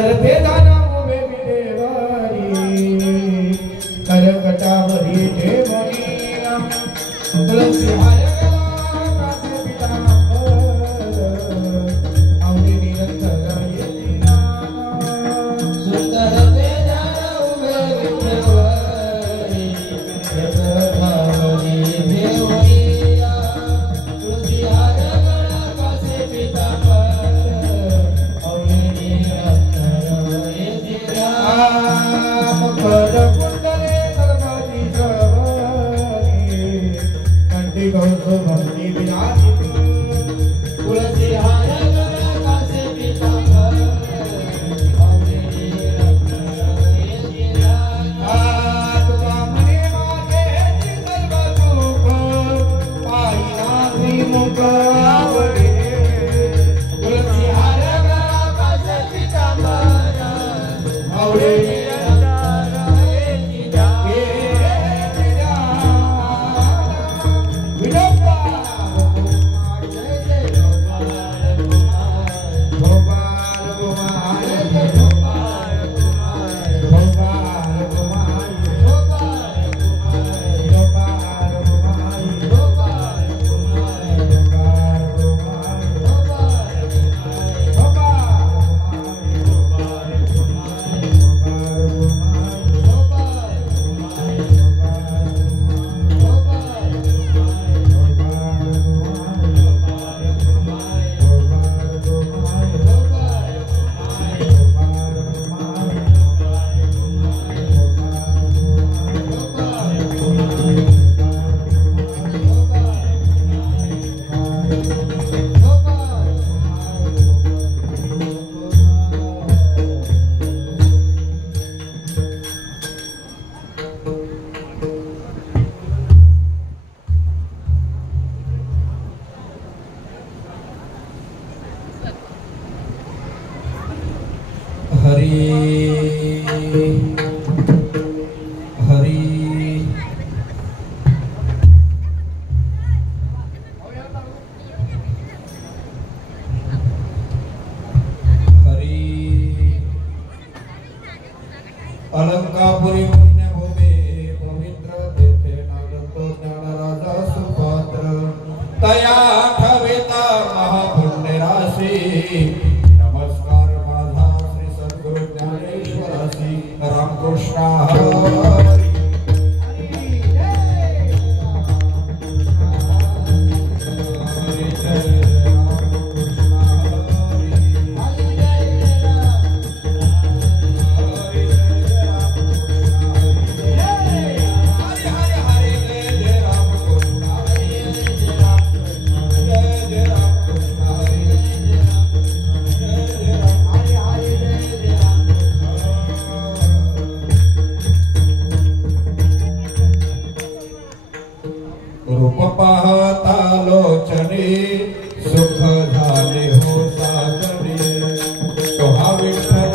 सर्वे दाना उभे विटेवारी करकटावरी ठेवणीला तुलसी हार कासे पितांबर आवडी निरंतर येतीला सुंदर ते दाना उभे विटेवारी करकटावरी ठेवणीला तुलसी हार कासे पितांबर अलंकापुरी पुण्यभूमी पवित्र तेथे नागतो ज्ञानराजा सुपात्र तया ठविता महापुण्य राशी नमस्कार माझा श्री सद्गुरु ज्ञानेश्वरासी रामकृष्ण हरी पाहता लोचने सुख झाले हो साजणे तो हा विठ्ठल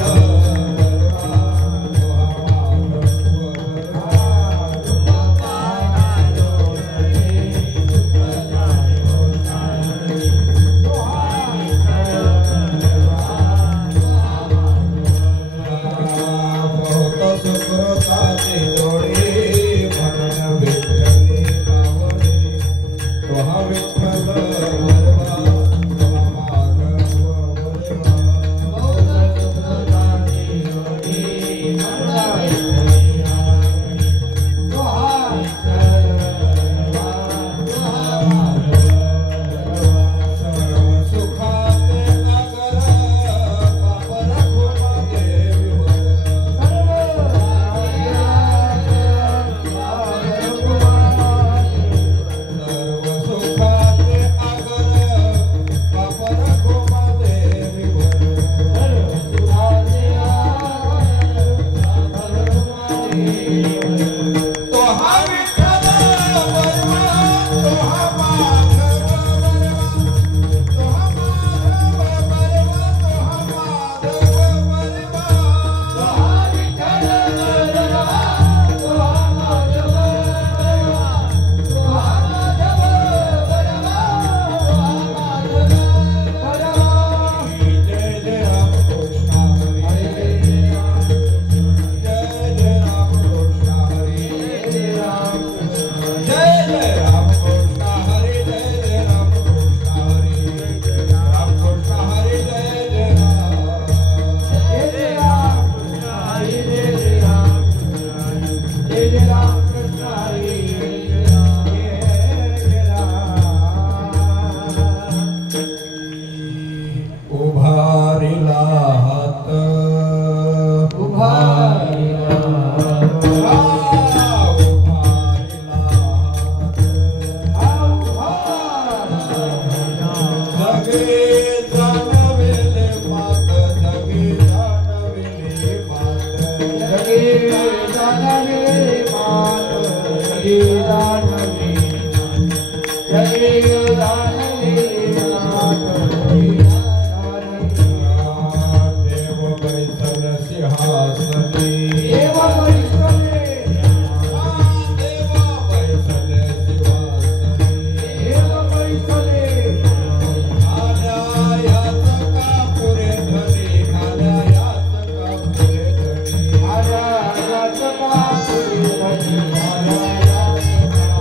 जगे जाणवेले मात जगे जाणवेले मात जगे जाणवेले मात जगे जाणवेले जगे जाणवेले मात देव बैसल सिंहासनी देव बैसले देव बैसल सिंहासनी देव बैसले आल्यायाच का पुरे धनी आल्यायाच का पुरे धनी आल्यायाच का पुरे धनी आल्यायाच का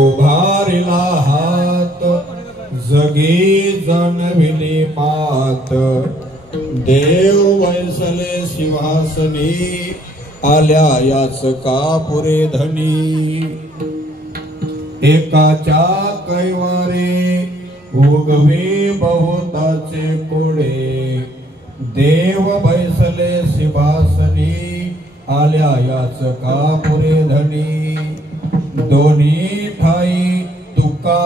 उभारिला हात जगी जनविले पात देव वैसले सिंहासनी आल्या याच का पुरे धनी एकाच्या कैवारे उगवे बहुताचे कोडे देव बैसले सिंहासनी आल्या याच का पुरे धनी दोन्ही ठाई तुका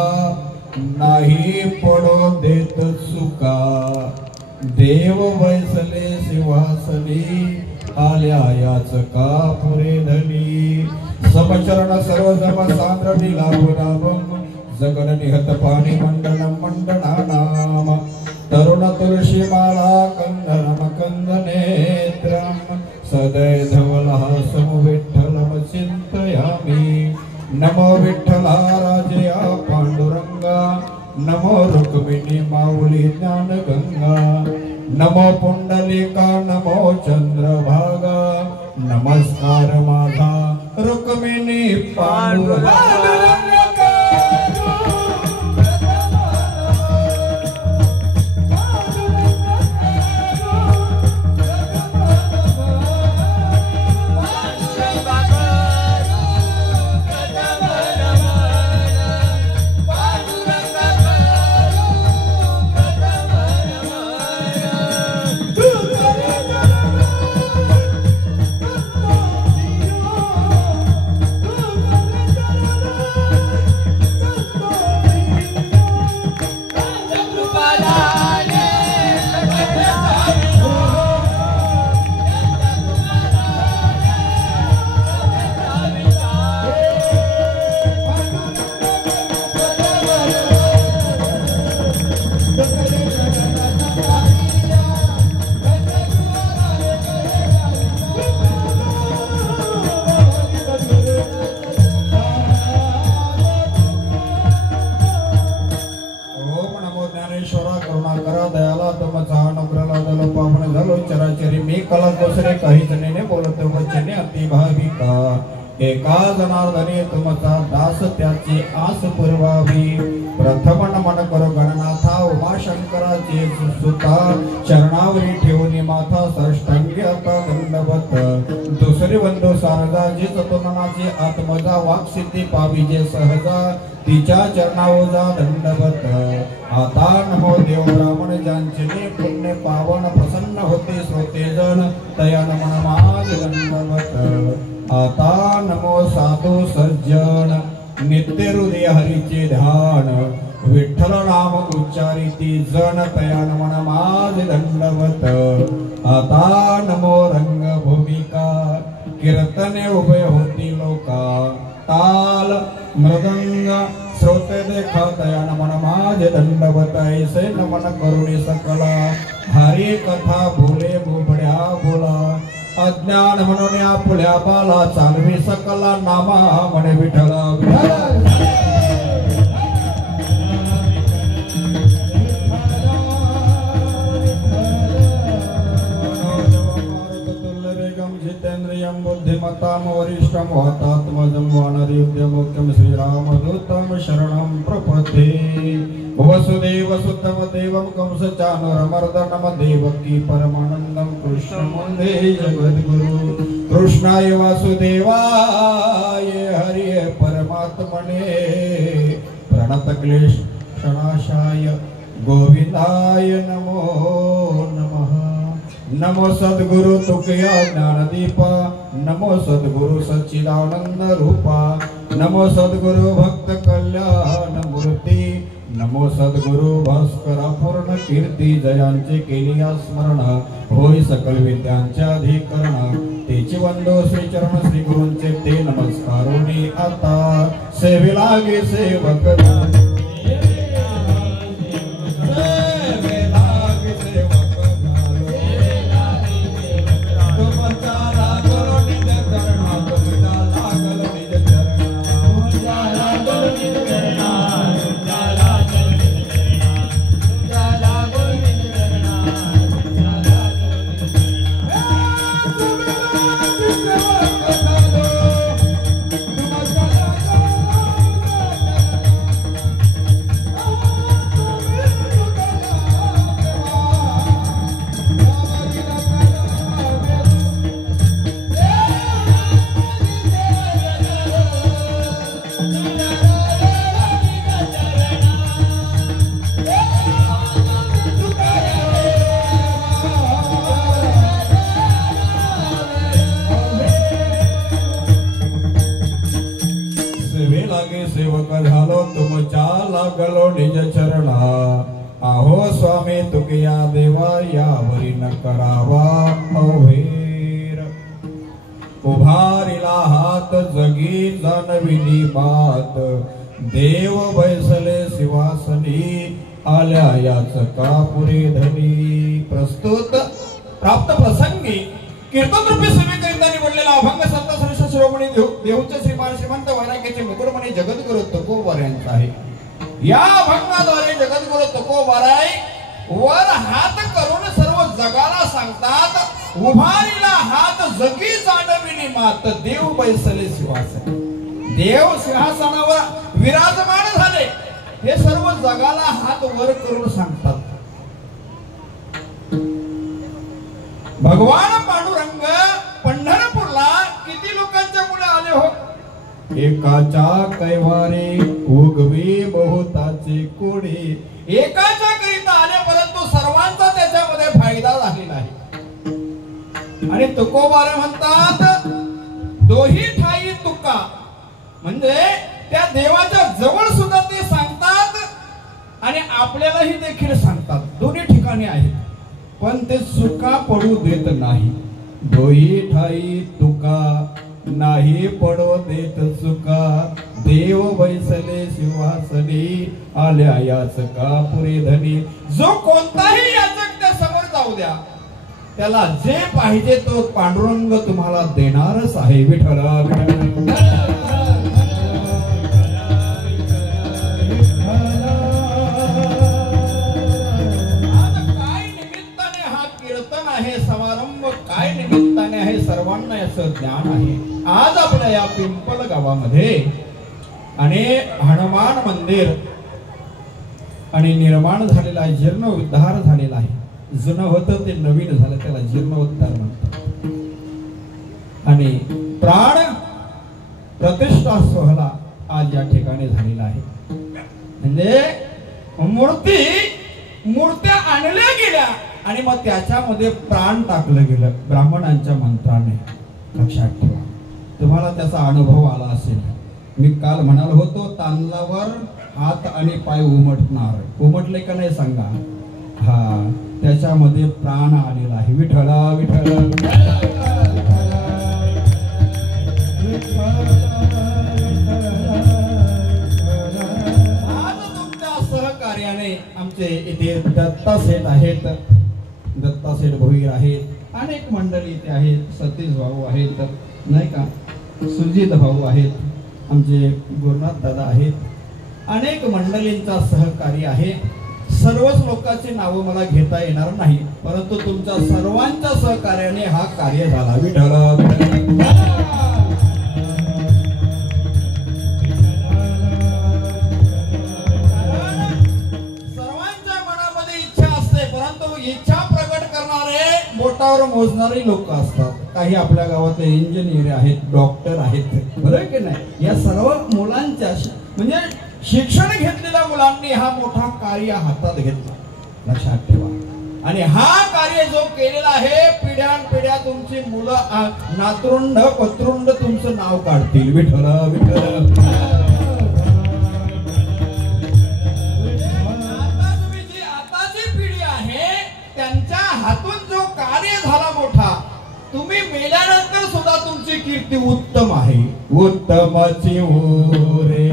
नाही पडो देत चुका देव वैसले सिंहासनी आल्या याच का पुरे धनी समचरण सर्व सम सांद्र नीलाभुराभम जगन निहत पाणी मंडनम मंडनानाम तरुण तुलसी माला कंदनम कंदनेत्रम सदय धवलहासम विठ्ठलम चिंतयामि नमो विठ्ठला राजया पांडुरंगा नमो रुक्मिणी माऊली ज्ञान गंगा नमो पुंडलिका नमो चंद्रभागा नमस्कार माझा रुक्मिणी पांडुरंगा चराचरी मी कला दुसरे काहीच नाही बोलत वचने अति भाविका एका जनार्दने तुमचा दास त्याची आस पुरवावी प्रथम नमन करो गणनाथा उमाशंकराचे सुता चरणावरी ठेवून माथा साष्टांगी आता दंडवत दुसरी बंधू शारदा जी चतुर्नाची आत्मजा वाक्सिद्धी पाविजे सहजा तिच्या चरणावजा दंडवत आता नमो देव ब्राह्मण ज्यांचे पुण्य पावन प्रसन्न होते श्रोतेजन तया नमन माज दंडवत आता नमो साधू सज्जन नित्य हृदय हरीचे ध्यान विठ्ठल नाम उच्चारिती जन तया नमन माज दंडवत आता नमो रंग भूमिका कीर्तने उभे होती लोका ताल मृदंग श्रोते देखा तया नमन माज दंडवत ऐसे नमन करुणी सकला हरी कथा बोले बुबड्या बोला अज्ञान म्हणून आपल्या बाला चालवी सकला नामा म्हणे विठ्ठला जितेंद्रियं बुद्धिमतां वरिष्ठं वातात्मजं वानरयुद्धमुख्यं श्रीरामदूतं शरणं प्रपद्ये वसुदेव सुतं देवं कंसचाणूरमर्दनं देवकी परमानन्दं कृष्णं वन्दे जगद्गुरु कृष्णाय वासुदेवाय हरिये परमात्मने प्रणतक्लेशनाशाय गोविंदाय नमो नमः नमो सद्गुरु तुकया ज्ञानदीपा नमो सद्गुरु सच्चिदानंद रूपा नमो सद्गुरु भक्त कल्याण मूर्ती नमो सद्गुरु भास्करा पूर्ण कीर्ती जयांचे केलिया स्मरण होय सकल विद्यांच्या अधिकरण तेची वंदो श्री चरण श्री गुरूंचे ते नमस्कारोनी आता सेवेला गे सेवक सेवक झालो तुमच्या लागलो निज चरणा आहो स्वामी तुकिया देवा यावरी न करावा अवहेर उभारिला हात जगी जाणविली बात देव बैसले शिवासनी आल्या याच कापुरी धनी प्रस्तुत प्राप्त प्रसंगी कीर्तन रूपी सेवेकरिता निवडलेला अभंग संत श्रेष्ठ शिरोमणी देऊचे श्रीमान श्रीमंत वैराग्याचे मुकुटमणी जगद्गुरु तुकोबार यांचा आहे। या अभंगाद्वारे जगद्गुरु तुकोबाराय वर हात करून सर्व जगाला सांगतात उभारीला हात जगी जाणविली मात देव बैसले सिंहासन। देव सिंहासनावर विराजमान झाले हे सर्व जगाला हात वर करून सांगतात। भगवान पांडुरंग पंढरपूरला किती लोकांच्या मुळे आले हो? एकाच्या कैवारे उगवी बहुताचे कोडे। एकाच्या करिता आले परंतु सर्वांचा त्याच्यामध्ये फायदा झालेला आहे। आणि तुकोबार म्हणतात दोही ठाई तुका म्हणजे त्या देवाच्या जवळ सुद्धा ते सांगतात आणि आपल्यालाही देखील सांगतात। दोन्ही ठिकाणी आहेत पण ते सुका पडू देत नाही। दोही ठाई तुका नाही पडो देत सुका देव बैसले सिंहासनी आल्या याच कापुरी धनी। जो कोणताही याचक त्या समोर जाऊ द्या त्याला जे पाहिजे तो पांडुरंग तुम्हाला देणारच आहे। विठ्ठला समारंभ काय निमित्ताने आहे सर्वांना याचं ज्ञान आहे। आज आपल्या या पिंपळ गावामध्ये आणि हनुमान मंदिर आणि निर्माण झालेला आहे, जीर्णोद्धार झालेला आहे। जुनं होतं ते नवीन झालं त्याला जीर्णोद्धार म्हणतात। आणि प्राण प्रतिष्ठा सोहळा आज या ठिकाणी झालेला आहे। म्हणजे मूर्त्या आणल्या गेल्या आणि मग त्याच्यामध्ये प्राण टाकलं गेलं ब्राह्मणांच्या मंत्राने। लक्षात ठेवा तुम्हाला त्याचा अनुभव आला असेल। मी काल म्हणालो होतो तांदळावर हात आणि पाय उमटणार, उमटले का नाही सांगा? हा त्याच्यामध्ये प्राण आलेला आहे। विठ्ठला विठ्ठला सहकार्याने आमचे इथे दत्ता सेठ आहेत, दत्ता सेठ भोईर आहेत, अनेक मंडळी इथे आहेत, सतीश भाऊ आहेत नाही का, सुजित भाऊ आहेत, आमचे गुरुनाथ दादा आहेत, अनेक मंडळींचा सहकार्य आहे। सर्वच लोकांची नावं मला घेता येणार नाही परंतु तुमच्या सर्वांच्या सहकार्याने हा कार्य झाला। विठ्ठला इच्छा प्रकट करणारे बोटावर मोजणारे लोक असतात। काही आपल्या गावातले इंजिनियर आहेत, डॉक्टर आहेत, बरोबर की नाही? या सर्व मुलांच्या म्हणजे शिक्षण घेतलेल्या मुलांनी हा मोठा कार्य हातात घेतला। लक्षात ठेवा आणि हा कार्य जो केलेला आहे पिढ्यानपिढ्या तुमची मुलं नातरुंड पत्रुंड तुमचं नाव काढतील। विठ्ठला विठ्ठला त्यांच्या हातून जो कार्य झाला मोठा तुम्ही मेल्यानंतर सुद्धा तुमची कीर्ती उत्तम आहे। उत्तमाची ओरे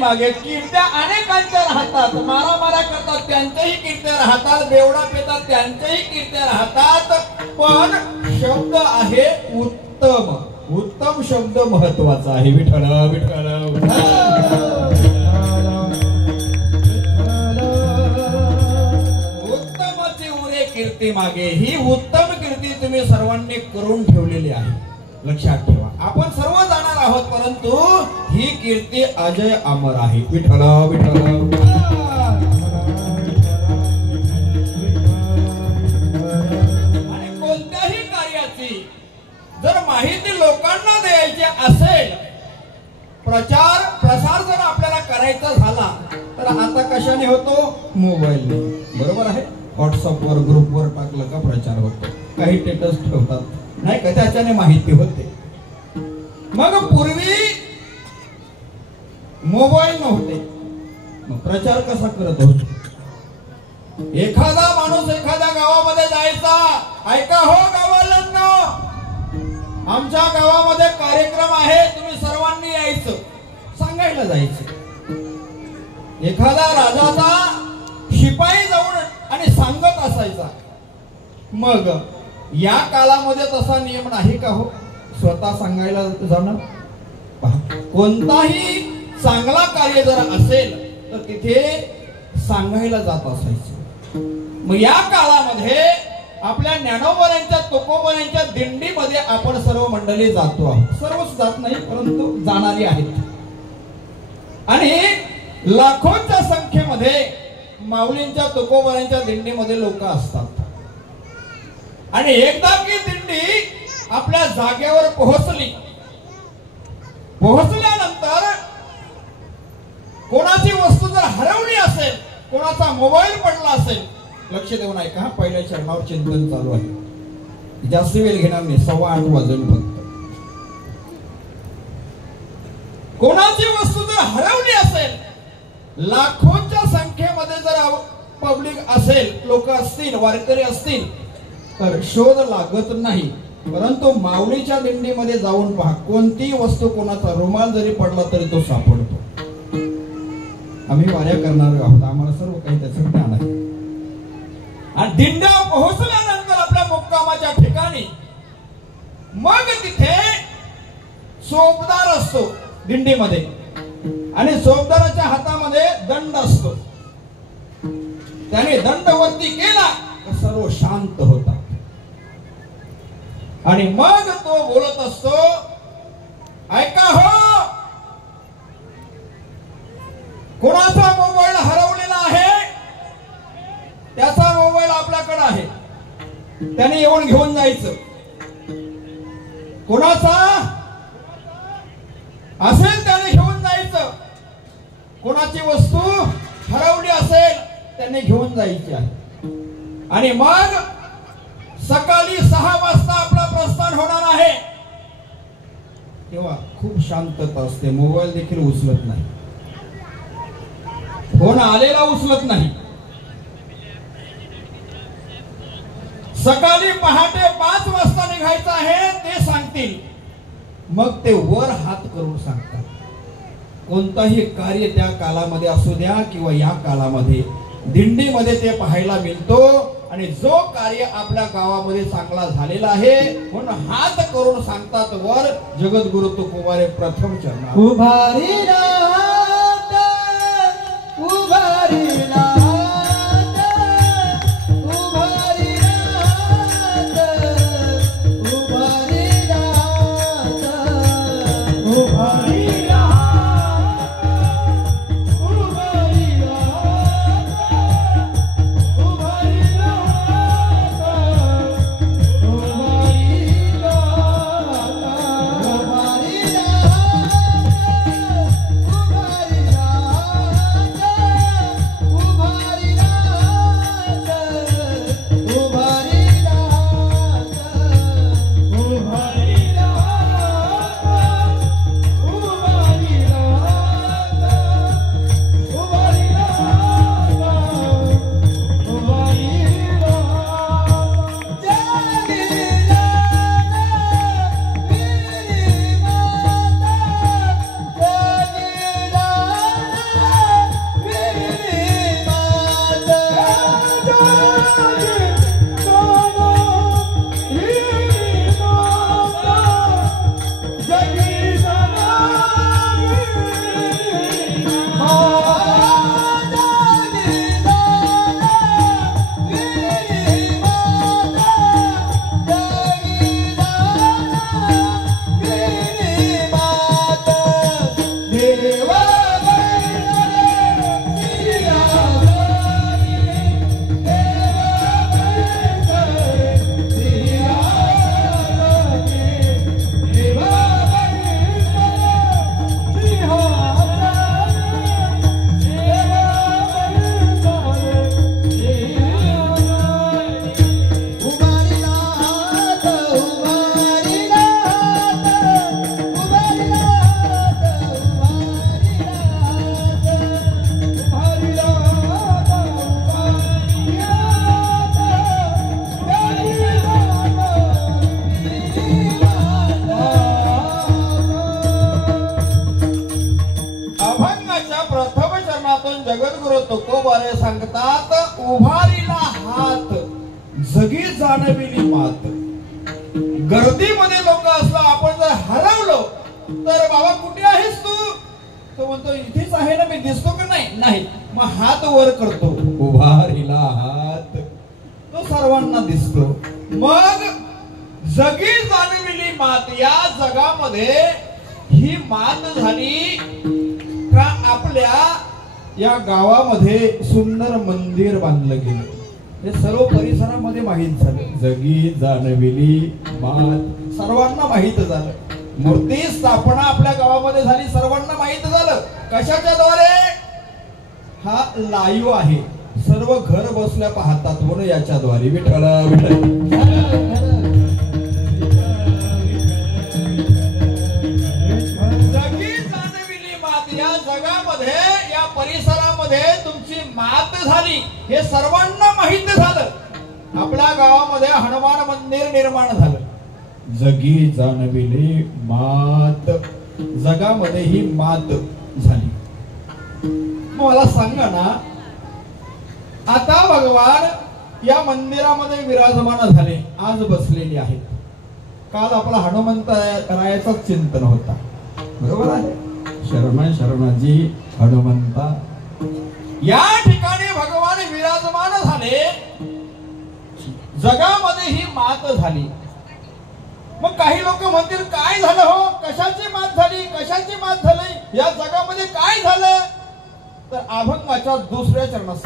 मागे कीर्त्या अनेकांच्या राहतात, मारामारा करतात त्यांच्याही कीर्त्या राहतात, बेवडा पेतात त्यांच्याही कीर्त्या राहतात, पण शब्द आहे उत्तम। उत्तम शब्द महत्वाचा आहे. विठ्ठल विठ्ठल उत्तमाची उरे कीर्ती मागे. ही उत्तम कीर्ती तुम्ही सर्वांनी करून ठेवलेली आहे. लक्षात ठेवा, आपण सर्व जाणार आहोत, परंतु ही कीर्ती अजय अमर आहे. विठ्ठल विठ्ठल जर माहिती लोकांना द्यायची असेल, प्रचार प्रसार जर आपल्याला करायचा झाला तर आता कशाने होतो? मोबाईलने. बरोबर आहे. व्हॉट्सअपवर ग्रुपवर टाकलं का प्रचार होतो, काही स्टेटस ठेवतात नाही का, त्याच्याने माहिती होते. मग पूर्वी मोबाईल नव्हते, मग प्रचार कसा करत होतो? एखादा माणूस एखाद्या गावामध्ये जायचा, ऐका हो गावाल्यांनो, आमच्या गावामध्ये कार्यक्रम आहे, तुम्ही सर्वांनी यायचं, सांगायला जायचं. एखादा राजाचा शिपाई जाऊन आणि सांगत असायचा. मग या काळामध्ये तसा नियम नाही का हो? स्वतः सांगायला जाणं. कोणताही चांगला कार्य जर असेल तर तिथे सांगायला जात असायचं. मग या काळामध्ये आपल्या ज्ञानोबरांच्या तुकोबरांच्या दिंडीमध्ये आपण सर्व मंडळी जातो आहोत. सर्वच जात नाही, परंतु जाणारी आहेत. आणि लाखोंच्या संख्येमध्ये माऊलींच्या तुकोबरांच्या दिंडीमध्ये लोक असतात. आणि एकदा की दिंडी आपल्या जागेवर पोहोचली, पोहोचल्यानंतर कोणाची वस्तू जर हरवली असेल, कोणाचा मोबाईल पडला असेल, लक्ष देऊन ऐका. पहिल्या चरणावर चिंतन चालू आहे. जास्त वेळ घेणार नाही, 8:15 वाजून फक्त. कोणाची वस्तू जर हरवली असेल, लाखोंच्या संख्येमध्ये जर पब्लिक असेल, लोक असतील, वारकरी असतील, तर शोध लागत नाही. परंतु माऊलीच्या दिंडीमध्ये जाऊन पहा, कोणती वस्तू, कोणाचा रुमाल जरी पडला तरी तो सापडतो. आम्ही वाऱ्या करणार आहोत, आम्हाला सर्व काही त्याचं ज्ञान आहे. आणि दिंड्या पोहोचल्यानंतर आपल्या मुक्कामाच्या ठिकाणी मग तिथे सोबदार असतो दिंडीमध्ये, आणि सोबदाराच्या हातामध्ये दंड असतो. त्याने दंड वरती केला तर सर्व शांत होतात. आणि मग तो बोलत असतो, ऐका हो, कोणाचा मोबाईल हरवलेला आहे, त्याचा मोबाईल आपल्याकडे आहे, त्याने येऊन घेऊन जायचं. कोणाचा असेल त्याने घेऊन जायचं. कोणाची वस्तू हरवली असेल त्याने घेऊन जायची आहे. आणि मग सकाळी 6 वाजता आपला प्रस्थान होणार आहे. तेव्हा खूप शांतता असते. मोबाईल देखील उचलत नाही, फोन आलेला उचलत नाही. सकाळी पहाटे 5 वाजता निघायचं आहे ते सांगतील. मग ते वर हात करून सांगतात. कोणताही कार्य त्या काळामध्ये असू द्या किंवा या काळामध्ये दिंडीमध्ये ते पाहायला मिळतो. आणि जो कार्य आपल्या गावामध्ये चांगला झालेला आहे म्हणून हात करून सांगतात वर, जगद्गुरु तुकोबारे प्रथम चरणावर उभारी राहत, उभारी राहत, उभारी राहत, उभारी राहत, उभारी जगद्गुरु तुकोबारे सांगतात, उभारीला हात जगी जाणविली मात. गर्दीमध्ये लोक असला आपण जर हरवलो तर बाबा कुठे आहेस तू, तो म्हणतो इथेच आहे ना, मी दिसतो का नाही, नाही, मग हात वर करतो, उभारीला हात, तो सर्वांना दिसतो. मग जगी जाणविली मात, या जगामध्ये ही मात झाली का आपल्या या गावामध्ये सुंदर मंदिर बांधलं गेलं. हे सर्व परिसरामध्ये माहीत झालं, जगी जाणविली मात, सर्वांना माहीत झालं. मूर्ती स्थापना आपल्या गावामध्ये झाली, सर्वांना माहीत झालं. कशाच्या द्वारे? हा लाईव्ह आहे, सर्व घर बसल्या पाहतात म्हणून याच्या द्वारे. विठ्ठल विठ्ठल. या जगामध्ये या परिसरामध्ये तुमची मात झाली हे सर्वांना माहित झालं. आपल्या गावामध्ये हनुमान मंदिर निर्माण झालं, जगी जाणविली मात, जगामध्ये ही मात झाली. मला सांगा ना, आता भगवान या मंदिरामध्ये विराजमान झाले, आज बसलेले आहेत. काल आपला हनुमंत रायाचा चिंतन होता, बरोबर आहे. शरण शरणाजी हनुमंता, या ठिकाणी भगवान विराजमान झाले, जगामध्ये ही मात झाली. मग काही लोक म्हणतील काय झालं हो, कशाची मात झाली, कशाची मात झाली, या जगामध्ये काय झालं? तर अभंगाच्या दुसऱ्या चरणात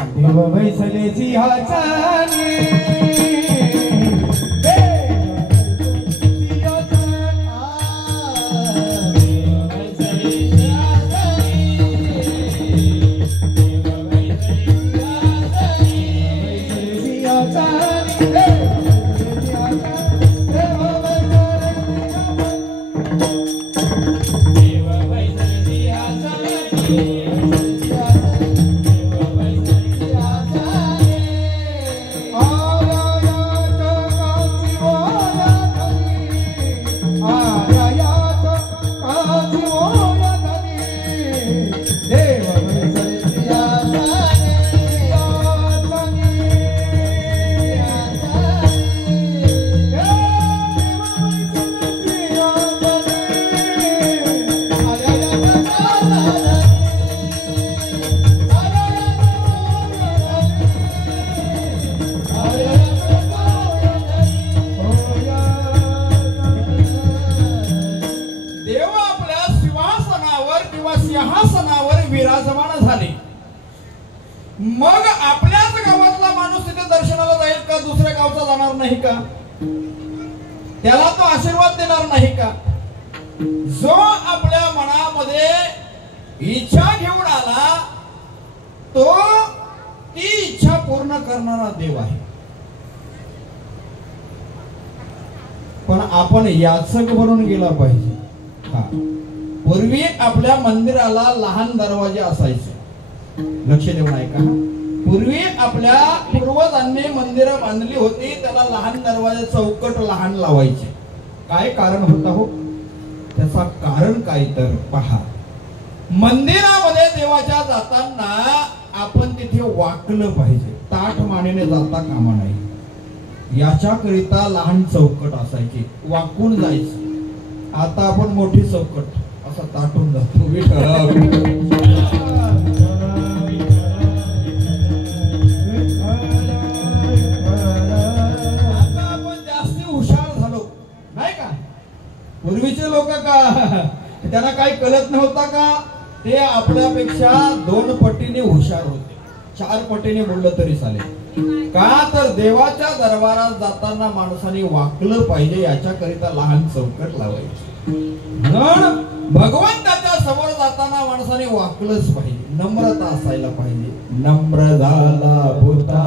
सिंहासनावर विराजमान झाले. मग आपल्याच गावातला माणूस तिथे दर्शनाला जाईल का, दुसऱ्या गावचा जाणार नाही का? त्याला तो आशीर्वाद देणार नाही का? जो आपल्या मनामध्ये इच्छा घेऊन आला तो ती इच्छा पूर्ण करणारा देव आहे. पण आपण याचक बनून गेला पाहिजे. हा, पूर्वी आपल्या मंदिराला लहान दरवाजे असायचे, लक्ष देऊन ऐका. पूर्वी आपल्या पूर्वजांनी मंदिरं बांधली होती, त्याला लहान दरवाजे, चौकट लहान लावायचे. काय कारण होता हो? त्याचा कारण काय तर पहा, मंदिरामध्ये देवाच्या जाताना आपण तिथे वाकलं पाहिजे, ताठ मानेने जाता कामा नाही. याच्याकरिता लहान चौकट असायची, वाकून जायचं. आता आपण मोठी चौकट असं ताटून जातो. आता आपण जास्ती हुशार झालो नाही का? पूर्वीचे लोक का त्यांना काही कळत नव्हता का? ते आपल्यापेक्षा 2 पटीने हुशार होते, 4 पटीने बोललं तरी चालेल. का तर देवाच्या दरबारात जाताना माणसाने वाकलं पाहिजे, याच्याकरिता लहान चौकट लावायची. म्हणून भगवंताच्या समोर जाताना माणसाने वाकलंच पाहिजे, नम्रता असायला पाहिजे. नम्र झाला बुद्धा,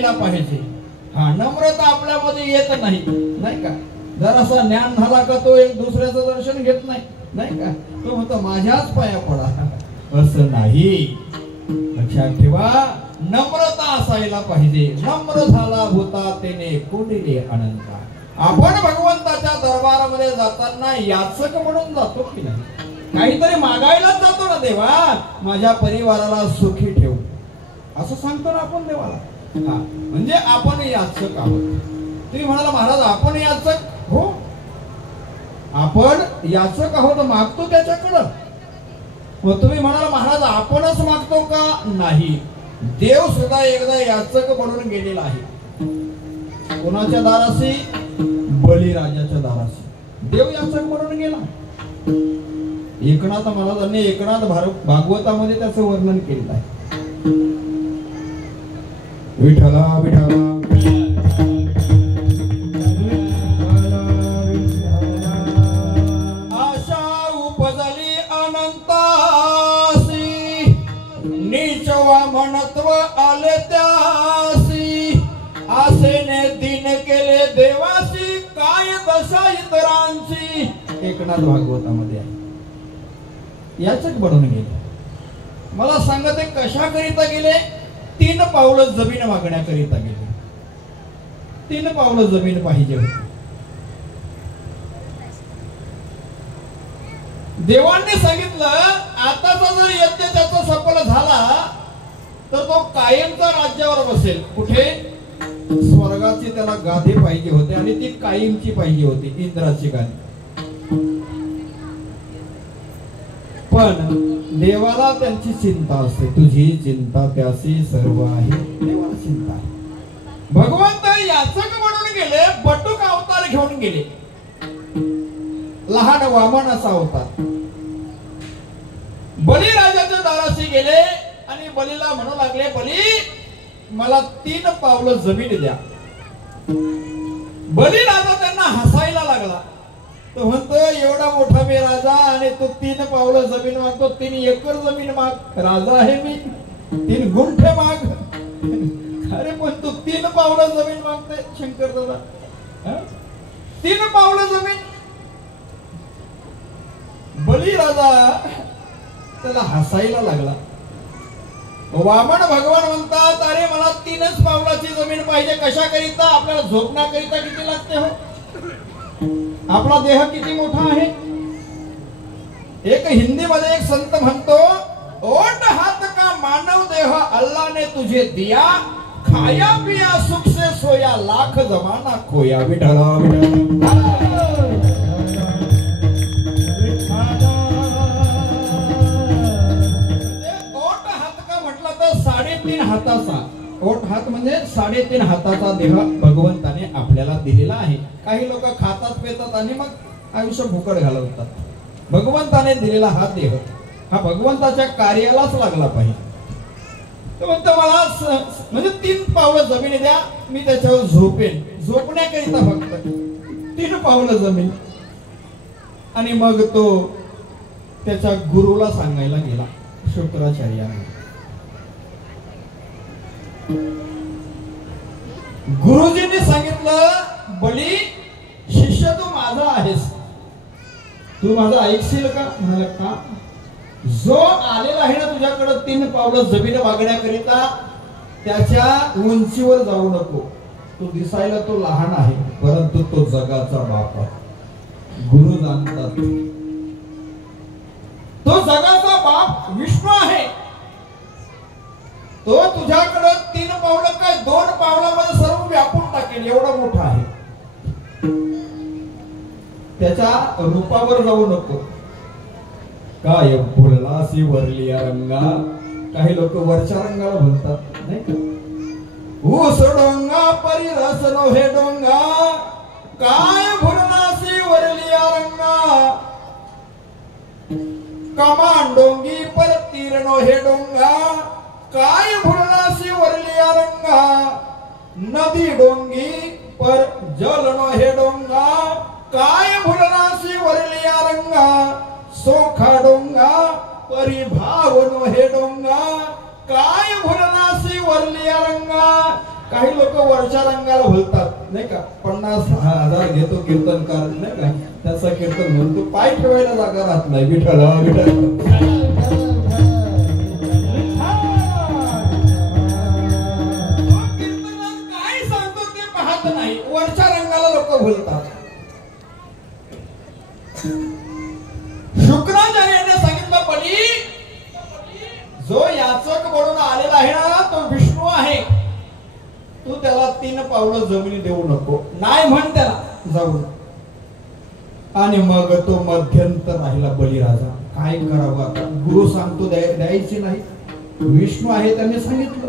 असायला पाहिजे. हा, नम्रता आपल्यामध्ये येत नाही, नाही का? जरासा ज्ञान झाला का तो एक दुसऱ्याचं दर्शन घेत नाही, नाही का? तो म्हणतो माझ्याच पाया पडा, असं नाही. लक्षात ठेवा, नम्रता असायला पाहिजे. नम्र झाला भूता तेने कोंडिले अनंता. आपण भगवंताच्या दरबारामध्ये जाताना याचक म्हणून जातो की नाही? काहीतरी मागायलाच जातो ना, देवा माझ्या परिवाराला सुखी ठेव, असं सांगतो ना आपण देवाला. हा, म्हणजे आपण याचक आहोत. तुम्ही म्हणाला महाराज आपण याचक, हो आपण याचक आहोत, मागतो त्याच्याकडं. मग तुम्ही म्हणाला महाराज आपणच मागतो का? नाही, देव सुद्धा एकदा याचक बनून गेलेला आहे. कोणाच्या दाराशी? बलिराजाच्या दाराशी देव याचक बनून गेला. एकनाथ महाराजांनी एकनाथ भागवतामध्ये त्याचं वर्णन केलेलं आहे. विठला विठला आशा उपजली अनंतासी, नीचवा म्हणत्व आले त्यासी, आसेने दिन केले देवासी, काय दशा इतरांची. एकनाथ भागवतामध्ये आहे. याचक बनून गेले. मला सांगा ते कशा करिता गेले? 3 पावलं जमीन मागण्याकरिता गेले. 3 पावलं जमीन पाहिजे होती. देवांनी सांगितलं आताचा जर यज्ञ त्याचा सफल झाला तर तो कायमचा राज्यावर बसेल. कुठे? स्वर्गाची त्याला गादी पाहिजे होती आणि ती कायमची पाहिजे होती, इंद्राची गादी. पण देवाला त्यांची चिंता असते. तुझी चिंता त्याशी सर्व आहे, देवाला चिंता आहे. भगवंत याचक म्हणून गेले, बटुक अवतार घेऊन गेले. लहान वामन असा अवतार. बलिराजाच्या दाराशी गेले आणि बलीला म्हणू लागले, बली मला 3 पावलं जमीन द्या. बलिराजा त्यांना हसायला लागला. तो म्हणतो एवढा मोठा मी राजा आणि तू 3 पावलं जमीन मागतो. 3 एकर जमीन माग, राजा आहे मी. 3 गुंठे माग. अरे पण तू 3 पावलं जमीन मागते शंकर दादा. 3 पावलं जमीन. बलिराजा त्याला हसायला लागला. वामन भगवान म्हणतात अरे मला 3च पावलाची जमीन पाहिजे. कशा करिता? आपल्याला झोपण्याकरिता किती लागते हो? आपला देह किती मोठा आहे? एक हिंदी मध्ये एक संत म्हणतो, ओट हाथ का मानव देह अल्लाह ने तुझे दिया, खाया पिया सुख से सोया, लाख जमाना खोया. विठला ओट हात का म्हटलं तर 3.5 हाताचा. ओट हात म्हणजे 3.5 हाताचा देह भगवंताने आपल्याला दिलेला आहे. काही लोक खातात पेतात आणि मग आयुष्य भुकड घालवतात. भगवंताने दिलेला हा देह हा भगवंताच्या कार्यालाच लागला पाहिजे. तो म्हणतो मला म्हणजे 3 पावलं जमीन द्या, मी त्याच्यावर झोपेन. झोपण्याकरिता फक्त 3 पावलं जमीन. आणि मग तो त्याच्या गुरुला सांगायला गेला, शुक्राचार्याला. गुरुजींनी सांगितलं बली शिष्य तू माझा आहेस, तू माझा ऐकशील का? म्हणाला का? जो आलेला आहे ना तुझ्याकडे 3 पावलं जमीन मागण्याकरिता, त्याच्या उंचीवर जाऊ नको. तो दिसायला तो लहान आहे परंतु तो जगाचा बाप आहे. गुरु जाणतात तो जगाचा बाप विष्णू आहे. तो तुझ्याकडे 3 पावलं काय 2 पावलामध्ये सर्व व्यापून टाकेल, एवढा मोठा आहे. त्याच्या रूपावर जाऊ नको. काय बोललासी वरलिया रंगा. काही लोक वरच्या रंगाला बोलतात नाही का? ऊस डोंगा परी रस नो हे डोंगा, काय बोललासी वरलिया रंगा. कमान डोंगी पर तीर नो हे डोंगा, काय भुलनासी वरलिया रंगा. नदी डोंगी पर जल नो हे डोंगा, काय भुलनासी वरलिया रंगा. सोखा डोंगा परिभाव नो हे डोंगा, काय भुलनासी वरलिया रंगा. काही लोक वरच्या रंगाला भलतात नाही का, 50,000 घेतो कीर्तनकार नाही का, त्याचं कीर्तन म्हणतो, पाय ठेवायला जागा राहत नाही. विठ्ठल विठ्ठल वरच्या रंगाला लोक भुलतात. शुक्राचार्यांनी सांगितलं, पडी जो याचक म्हणून आलेला आहे ना तो विष्णू आहे. तू त्याला 3 पावलं जमिनी देऊ नको, नाही म्हण त्याला जाऊन. आणि मग तो मध्यंतर राहिला बळीराजा. काय करावं आता, गुरु सांगतो द्यायची नाही, विष्णू आहे त्यांनी सांगितलं.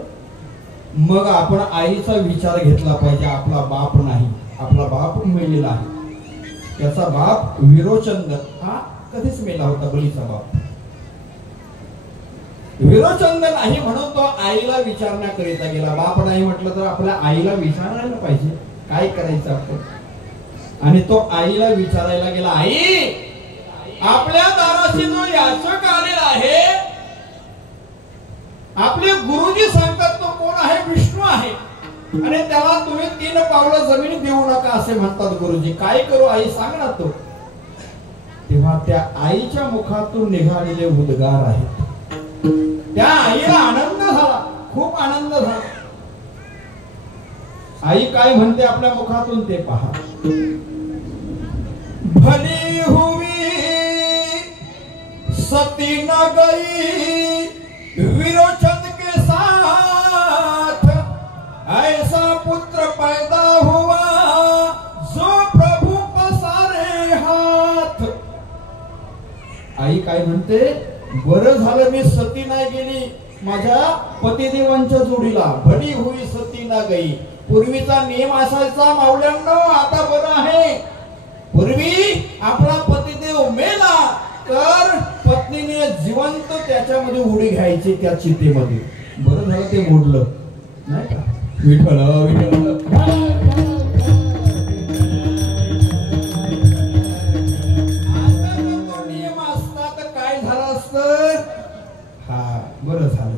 मग आपण आईचा विचार घेतला पाहिजे. आपला बाप नाही, आपला बाप मेलेला आहे. त्याचा बाप विरोचंद हा कधीच मेला होता. बळीचा बाप विरोचंद नाही म्हणून तो आईला विचारण्याकरिता गेला. बाप नाही म्हटलं तर आपल्या आईला विचारायला पाहिजे काय करायचं आपण. आणि तो आईला विचारायला गेला, आई आपल्या दाराशी जो याचक आलेला आहे, आपले गुरुजी सांगतात तो कोण आहे, विष्णू आहे. आणि त्याला तुम्ही 3 पावलं जमीन देऊ नका असे म्हणतात गुरुजी. काय करू आई सांग ना तो. तेव्हा त्या आईच्या मुखातून निघालेले उद्गार आहेत. त्या आईला आनंद झाला, खूप आनंद झाला. आई काय म्हणते आपल्या मुखातून ते पहा. भली हुई सती न गई विरोचन के साथ, ऐसा पुत्र पैदा हुआ जो प्रभु पसारे हाथ. आई काय म्हणते, बरं झालं मी सती नाही गेली माझ्या पतिदेवांच्या जोडीला. भली हुई सती ना गई. पूर्वीचा नियम असायचा मावल्यांनो, आता बरं आहे. पूर्वी आपला पतिदेव मेला तर पत्नीने जिवंत त्याच्यामध्ये उडी घ्यायची त्या चितेमध्ये. बरं झालं ते मोडलं नाही का. विठ्ठल विठ्ठल नियम असतात काय झालं असतं. हा बरं झालं.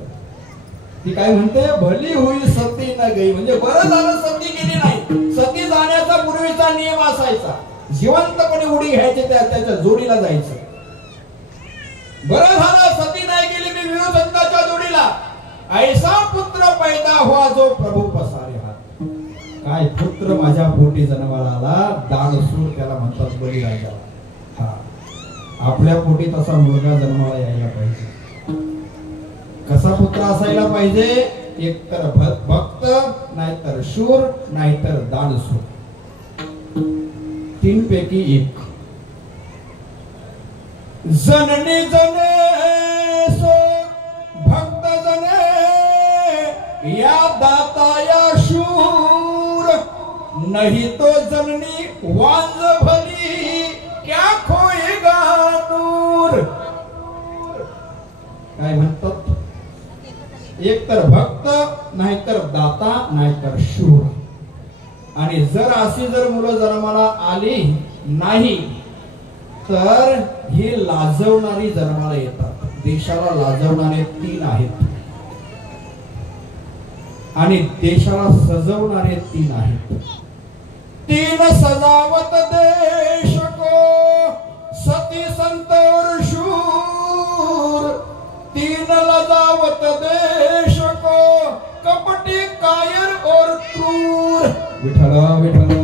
ती काय म्हणते, भली होई सती न गई, म्हणजे बरं झालं सती गेली नाही. सती जाण्याचा पूर्वीचा नियम असायचा, जिवंतपणे उडी घ्यायची, त्याच्या जोडीला जायचं. बरं झालं सती नाही गेली, मी विरोचंदाच्या जोडीला. ऐसा पुत्र पैदा हुआ जो प्रभु पसारे हाथ. काय पुत्र माझ्या पोटी जन्माला आला, दानसूर त्याला म्हणतात बळीराजा. हा आपल्या पोटी तसा मुलगा जन्माला यायला पाहिजे. कसा पुत्र असायला पाहिजे, एक तर भक्त, नाहीतर शूर, नाहीतर दानसूर, 3 पैकी 1. जननी जने सो भक्त जने, या दाता या शूर, नहीं तो जननी वांझ भली, क्या खोएगा नूर. काय म्हणतात, एक तर भक्त, नाहीतर दाता, नाहीतर शूर. आणि जर अशी जर मुलं जन्माला आली नाही तर हे लाजवणारी जन्माला येतात. देशाला लाजवणारे 3 आहेत आणि देशाला सजवणारे 3 आहेत. 3 सजावत देश को, सती संत और शूर. 3 लजावत देश को, कपटी कायर और क्रूर. विठ्ठल विठ्ठल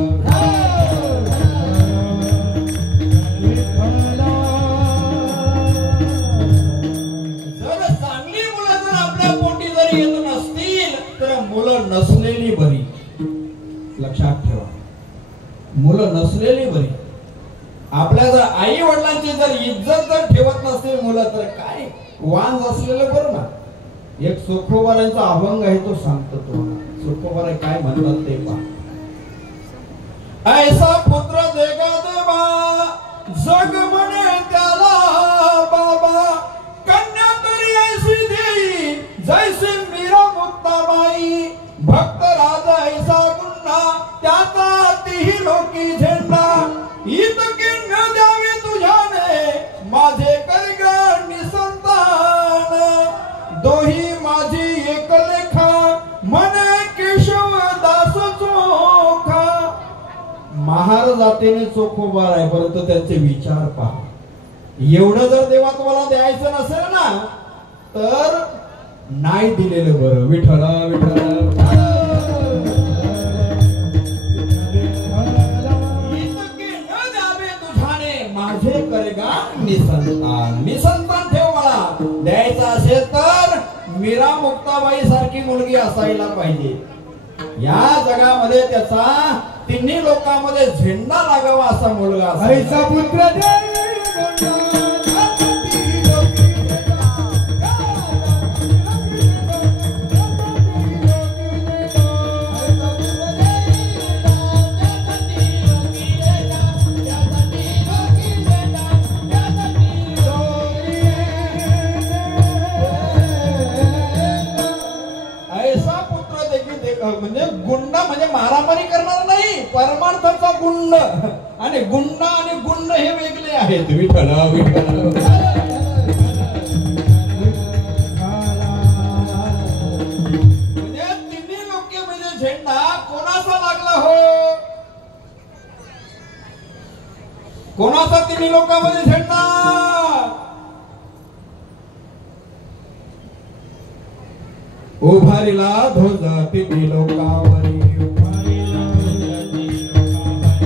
मुलं नसलेली बरी. लक्षात ठेवा, मुलं नसलेली बरी. आपल्या जर आई वडिलांची जर इज्जत जर ठेवत नसतील मुलं तर काय वांज असलेलं बरं ना. एक सुखोबारांचा अभंग आहे तो सांगतो. तो सुखोबारा काय म्हणतात ते पहा. ऐसा पुत्र देगा देवा, जग म्हणे त्याला बाबा, कन्या तरी ऐसी देई जैसे मीरा मुक्ताबाई. भक्त राजा ऐसा गुन्हा, त्याचा तीही लोकी झेंडा. इतकी न द्यावी तुझ्याने, माझे करग निसंतान. दोही माझी एक लेखा, म्हणे केशव महार जातीने चोखोबार आहे, परंतु त्यांचे विचार पहा. एवढं जर देवा तुम्हाला द्यायचं नसेल ना तर नाही दिलेलं बरं. विठ्ठल विठ्ठल माझे करेगा निसंतान. निसंतान ठेव मला. द्यायचं असेल तर मीरा मुक्ताबाई सारखी मुलगी असायला पाहिजे. या जगामध्ये त्याचा तिन्ही लोकांमध्ये झेंडा लागावा असा मुलगा असायचा. पुत्र म्हणजे गुंड म्हणजे मारामारी करणार नाही, परमार्थाचा गुंड. आणि गुंड आणि गुंड हे वेगळे आहेत. विठ्ठल विठ्ठल म्हणजे तिन्ही लोक म्हणजे झेंडा कोणाचा लागला हो? कोणाचा तिन्ही लोकांमध्ये झेंडा? उभारीला ध्वज तिन्ही लोकांवरी.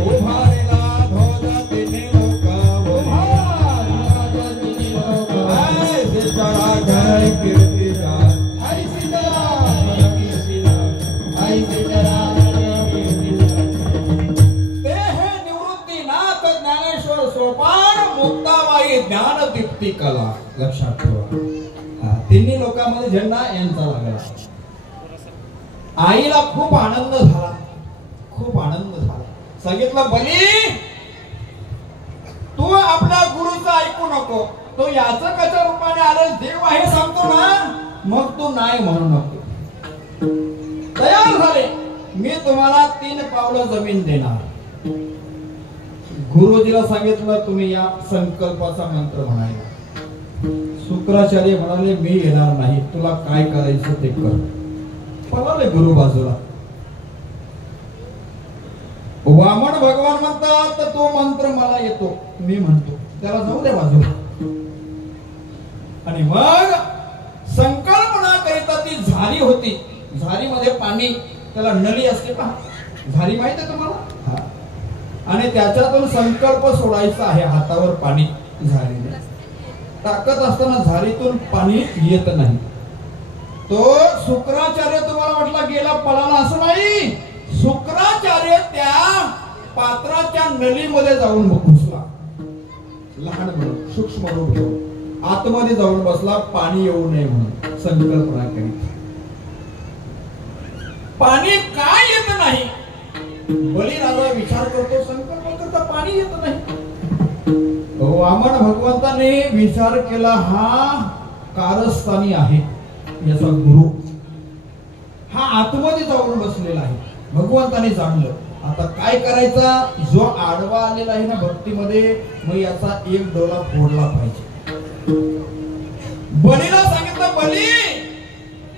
उभारीला ध्वज तिन्ही लोकांवरी. सीतारा घर कीर्तिदार. देह निवृत्तीनाथ ज्ञानेश्वर सोपान मुक्ताबाई ज्ञानदीप्ती कला. लक्षात ठेवा. तिन्ही लोकांमध्ये झेंडा यांचा लागला. आईला खूप आनंद झाला, खूप आनंद झाला. सांगितलं बली तू आपल्या गुरुचं ऐकू नको. तो याचं कशा रूपाने आले देव आहे सांगतो ना, मग तू नाही म्हणू नको. तयार झाले. मी तुम्हाला 3 पावलं जमीन देणार. गुरुजीला सांगितलं तुम्ही या संकल्पाचा मंत्र म्हणायला. शुक्राचार्य म्हणाले मी येणार नाही, तुला काय करायचं ते कर. पळाले गुरु बाजूला. वामन भगवान म्हणतात तो मंत्र मला येतो, मी म्हणतो त्याला जाऊ दे बाजूला. आणि मग संकल्पना करिता ती झारी होती. झारीमध्ये पाणी, त्याला नली असते पहा, झारी माहिती आहे तुम्हाला? आणि त्याच्यातून संकल्प सोडायचा आहे. हातावर पाणी झारीने टाकत असताना झारीतून पाणी येत नाही. तो शुक्राचार्य तुम्हाला म्हटला गेला पळाला असं नाही. शुक्राचार्य त्या पात्राच्या नलीमध्ये जाऊन घुसला. लहान म्हणून सूक्ष्म रूप घेऊन आतमध्ये जाऊन बसला. पाणी येऊ नये म्हणून संकल्पना केली. पाणी काय येत नाही? बळीराजा विचार करतो, संकल्प करता पाणी येत नाही. वामन भगवंताने विचार केला हा कारस्थानी आहे याचा गुरु, हा आतमध्ये जाऊन बसलेला आहे. भगवंताने जाणलं आता काय करायचा. जो आडवा आलेला आहे ना भक्तीमध्ये, मग याचा एक डोला फोडला पाहिजे. बलीला सांगितलं बली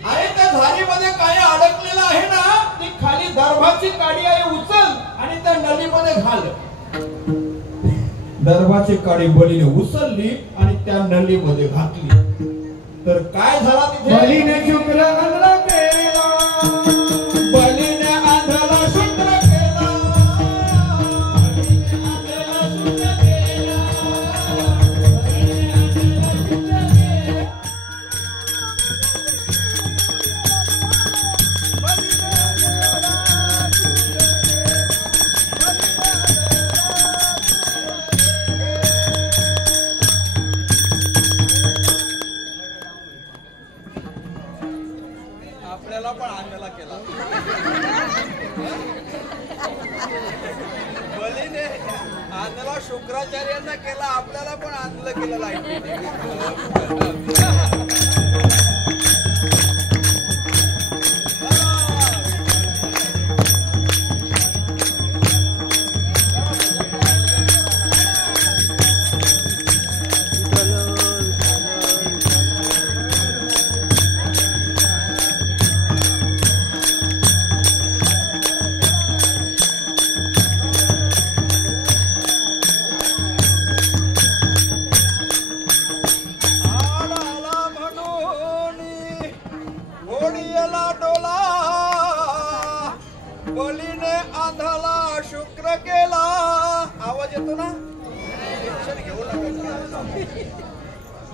आहे त्या झारीमध्ये काय अडकलेलं आहे ना, ती खाली दर्भाची काडी आहे उचल आणि त्या नलीमध्ये घाल. दर्भाची काडी बलीने उचलली आणि त्या नलीमध्ये घातली. तर काय झाला तिथे? बलीने शुक्र आंधळा केला. बलीने आंधळा शुक्र केला. आपल्याला पण आंधळा केला. बलीने आंधळा शुक्राचार्यांना केला, आपल्याला पण आंधळं केलेलं आहे. येतो ना, टेन्शन घेऊ नका.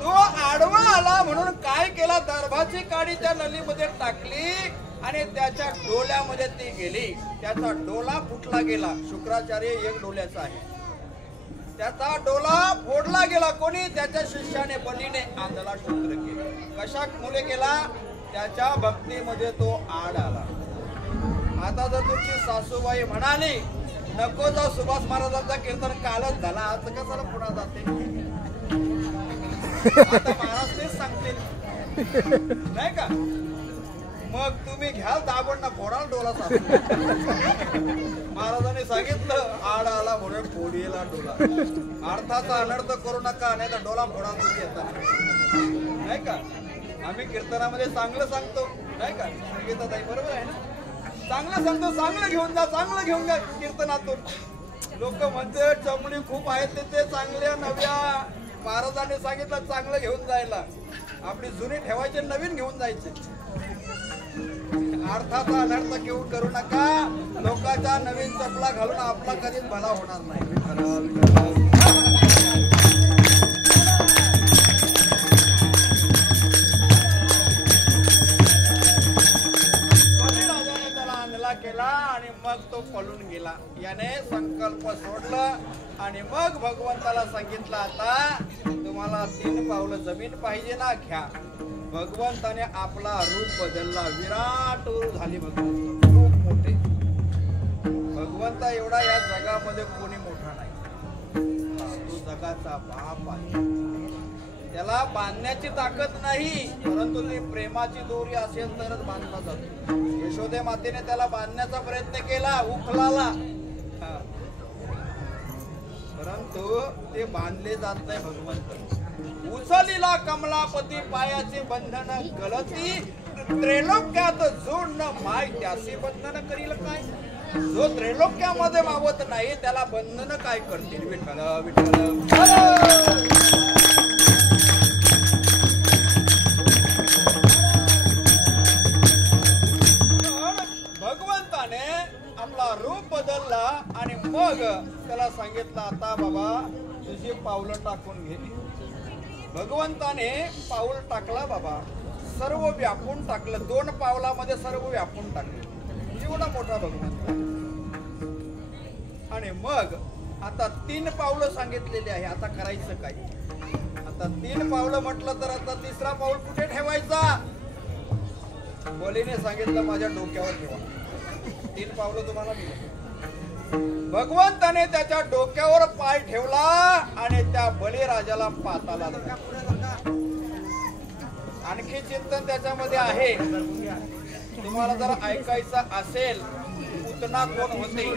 तो आडवा आला म्हणून काय केला, दर्भाची काडी त्या नलीमध्ये टाकली आणि त्याच्या डोल्यामध्ये ती गेली. त्याचा डोला फुटला गेला. शुक्राचार्य एक डोल्याचा आहे. त्याचा डोला फोडला गेला. कोणी? त्याच्या शिष्याने, बलीने आंधळा शुक्र केला. कशामुळे केला? त्याच्या भक्तीमध्ये तो आड आला. आता जर तुमची सासूबाई म्हणाली नको जाऊ, सुभाष महाराजांचा कीर्तन कालच झाला, आज कशाला पुन्हा जाते? आता महाराज तेच सांगतील नाही का? मग तुम्ही घ्याल दाबण ना, फोडाल डोला. महाराजांनी सांगितलं आड आला म्हणून फोडीला डोला. अर्थाचा अनर्थ करू नका, नाही तर डोला फोडा तुम्ही येतात नाही का? आम्ही कीर्तनामध्ये चांगलं सांगतो नाही का? संगीताताई बरोबर आहे ना? चांगलं सांगतो, चांगलं घेऊन जा, चांगलं घेऊन जा कीर्तनातून. लोक म्हणते चमडी खूप आहेत ते चांगल्या नव्या. महाराजांनी सांगितलं चांगलं घेऊन जायला. आपली जुनी ठेवायचे, नवीन घेऊन जायचे. अर्थाचा अनर्थ घेऊन करू नका. लोकांच्या नवीन चपला घालून आपला कधीच भला होणार नाही. केला आणि मग तो पळून गेला. याने संकल्प सोडला आणि मग भगवंताला सांगितलं आता तुम्हाला 3 पावलं जमीन पाहिजे ना, घ्या. भगवंताने आपला रूप बदलला. विराट रूप झाली भगवंत, खूप मोठे. भगवंता एवढा या जगामध्ये कोणी मोठा नाही. तो जगाचा बाप आहे. त्याला बांधण्याची ताकद नाही, परंतु ती प्रेमाची दोरी असेल तरच बांधला जातो. यशोदे मातेने त्याला बांधण्याचा प्रयत्न केला, उखलाला, परंतु ते बांधले जात नाही. भगवंत उचलीला कमलापती पायाचे बंधन गलती, त्रैलोक्यात जोडणं माय त्याचे बंधन करील काय? जो त्रैलोक्यामध्ये मावत नाही त्याला बंधन काय करतील? विठ्ठल विठ्ठल. आपला रूप बदलला आणि मग त्याला सांगितलं आता बाबा तुझी पावलं टाकून घे. भगवंताने पाऊल टाकला बाबा, सर्व व्यापून टाकलं. 2 पावलामध्ये सर्व व्यापून टाकलं. एवढा मोठा भगवंत. आणि मग आता 3 पावलं सांगितलेली आहे. आता करायचं काय? आता 3 पावलं म्हटलं तर आता 3रा पाऊल कुठे ठेवायचा? बलीने सांगितलं माझ्या डोक्यावर ठेवा. 3 पावलं तुम्हाला मिळेल. भगवंताने त्याच्या डोक्यावर पाय ठेवला आणि त्या बळीराजाला पाताला. आणखी चिंतन त्याच्यामध्ये आहे. तुम्हाला जर ऐकायचं असेल, पूतना कोण होती?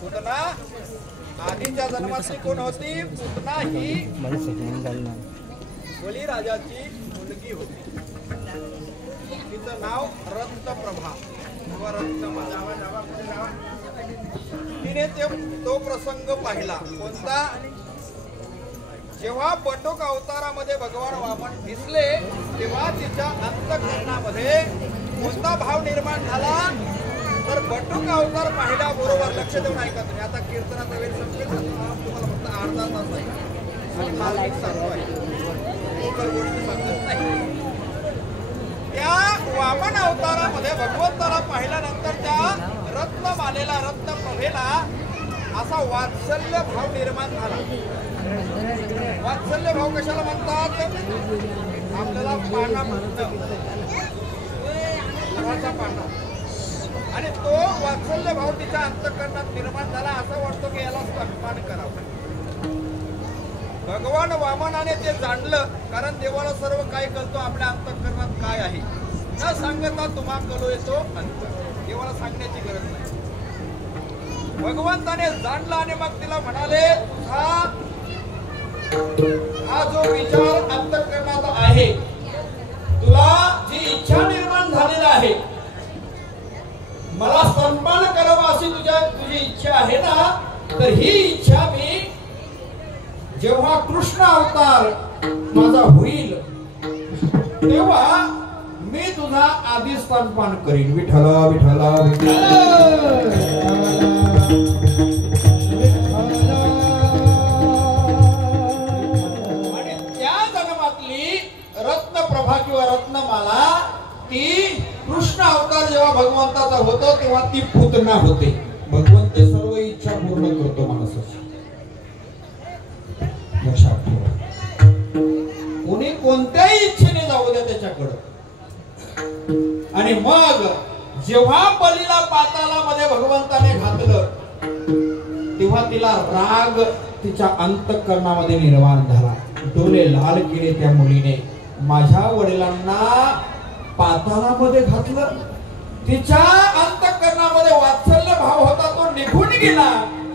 पूतना आधीच्या जन्मातली कोण होती? पूतना ही बळीराजाची मुलगी होती. तिचं नाव रत्नप्रभा. तिने तो प्रसंग पाहिला. कोणता? जेव्हा बटुक अवतारामध्ये भगवान वामन दिसले तेव्हा तिच्या अंतःकरणामध्ये कोणता भाव निर्माण झाला? तर बटुक अवतार पाहिला बरोबर. लक्ष देऊन ऐका तुम्ही. आता कीर्तनाचा वेळ संपेल, तुम्हाला फक्त अर्धा तास आहे आणि मार्मिक सांगतो आहे, गोष्टी सांगत नाही. त्या वामन अवतारामध्ये भगवंताला पाहिल्यानंतर त्या रत्नमालेला, रत्नप्रभेला असा वात्सल्य भाव निर्माण झाला. वात्सल्य भाव कशाला म्हणतात? आपल्याला पाना म्हणतं, पाना. आणि तो वात्सल्य भाव तिच्या अंतःकरणात निर्माण झाला. असं वाटतं की याला सन्मान करावा. भगवान वामनाने ते जाणलं, कारण देवाला सर्व काय कळतो, आपल्या अंतःकरणात काय आहे न सांगता तुम्हा कलो येतो अंत. देवाला सांगण्याची गरज नाही. भगवंताने जाणलं आणि मग तिला म्हणाले हा जो विचार अंतःकरणात आहे, तुला जी इच्छा निर्माण झालेली आहे, मला सन्मान करावा अशी तुझी इच्छा आहे ना, तर ही इच्छा मी जेव्हा कृष्ण अवतार माझा होईल तेव्हा मी तुझा आधी स्तनपान करीन. विठ्ठला विठ्ठला विठ्ठला. रत्नमाला ती कृष्ण अवतार जेव्हा भगवंताचा होतो तेव्हा ती पुतना होते. भगवंत सर्व इच्छा पूर्ण करतो माणसाची. लक्षात ठेवा, कोणी कोणत्याही इच्छेने जाऊ द्या त्याच्याकडे. आणि मग जेव्हा बलीला पातालामध्ये भगवंताने घातलं तेव्हा तिला राग तिच्या अंतःकरणामध्ये निर्माण झाला. डोळे लाल केले त्या मुलीने. माझ्या वडिलांना पातालामध्ये घातलं. तिच्या अंतःकरणामध्ये वात्सल्य भाव होता तो निघून गेला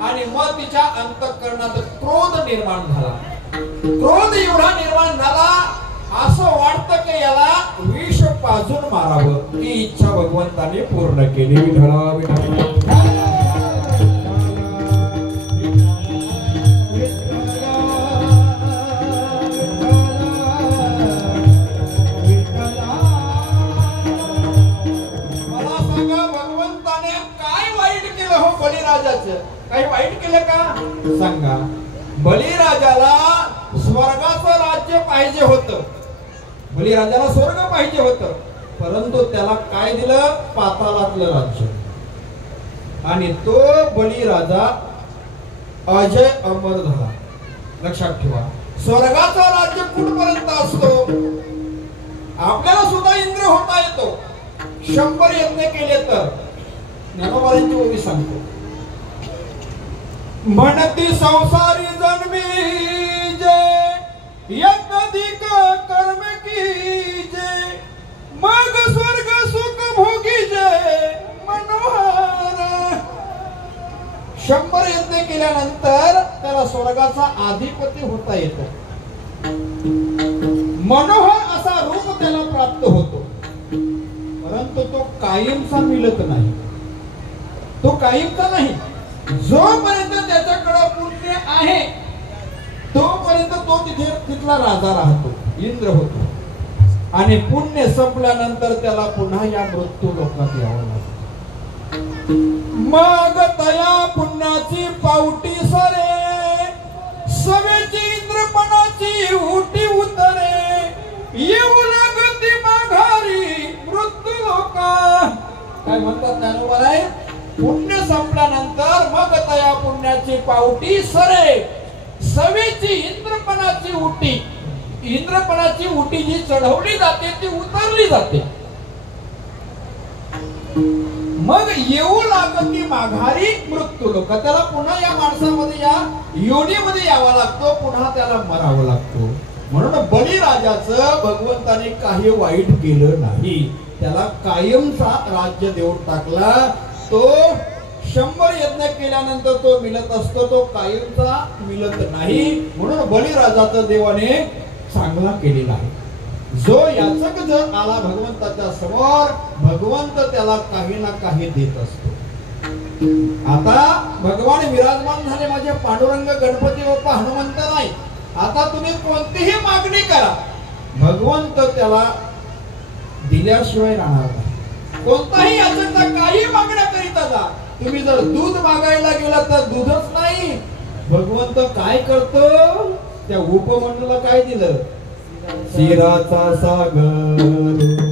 आणि मग तिच्या अंतःकरणात क्रोध निर्माण झाला. क्रोध एवढा निर्माण झाला असं वाटतं की याला विष पाजून मारावं. ती इच्छा भगवंताने पूर्ण केली. विठळा विठळा. बलिराजाचं काही वाईट केलं का सांगा. बलिराजाला स्वर्गाचं राज्य पाहिजे होतं. बलिराजाला स्वर्ग पाहिजे होतं, परंतु त्याला काय दिलं? पातालातलं राज्य. आणि तो बलिराजा अजय अमर झाला. लक्षात ठेवा, स्वर्गाचं राज्य कुठपर्यंत असतो? आपल्याला सुद्धा इंद्र होता येतो 100 यज्ञ केले तर. ज्ञानोबांची ओवी सांगतो. म्हणती संसारी जन्मी जे यज्ञाधिक कर्म कीजे मग स्वर्ग सुख भोगी जे मनोहर. 100 यज्ञ केल्यानंतर त्याला स्वर्गाचा अधिपती होता येतो. मनोहर असा रूप त्याला प्राप्त होतो, परंतु तो कायमचा मिळत नाही. तो कायमचा नाही. जोपर्यंत त्याच्याकडे पुण्य आहे तोपर्यंत तो तिथला राजा राहतो, इंद्र होतो. आणि पुण्य संपल्यानंतर त्याला पुन्हा या मृत्यू लोकात यावं लागतं. मग तया पुण्याची पावटी सरे सवेची इंद्रपणाची उटी उतरे येऊ लागती माघारी मृत्यू लोका. काय म्हणतात ज्ञानोबा? पुण्य संपल्यानंतर मग तया पुण्याची पावटी सरे सवेची इंद्रपणाची उटी. इंद्रपणाची उटी जी चढवली जाते ती उतरली जाते. मग येऊ लागती माघारी मृत्यू लोक. त्याला पुन्हा या माणसामध्ये या योनीमध्ये यावा लागतो, पुन्हा त्याला मरावं लागतो. म्हणून बलिराजाचं भगवंताने काही वाईट केलं नाही. त्याला कायमचा राज्य देऊन टाकला. तो 100 यज्ञ केल्यानंतर तो मिळत असतो, तो कायमचा मिळत नाही. म्हणून बलिराजाचं देवाने चांगला केलेला आहे. जो याचक जर आला भगवंताच्या समोर, भगवंत त्याला काही ना काही देत असतो. आता भगवान विराजमान झाले माझे पांडुरंग गणपती बाप्पा हनुमंत नाही. आता तुम्ही कोणतीही मागणी करा, भगवंत त्याला दिल्याशिवाय राहणार नाही. कोणताही याचक काही मागण्या करीता जा. तुम्ही जर दूध मागायला गेला तर दूधच नाही. भगवंत काय करतो? त्या उपमंडला काय दिलं? क्षीराचा सागर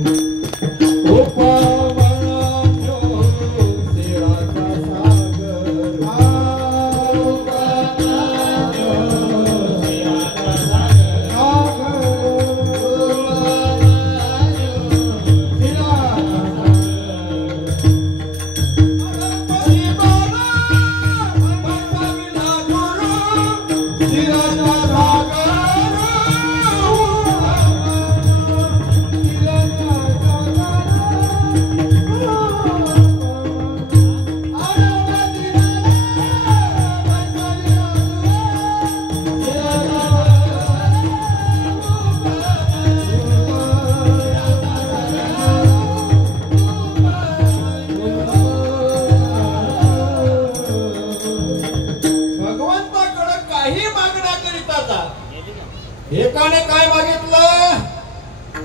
एकाने काय मागितलं?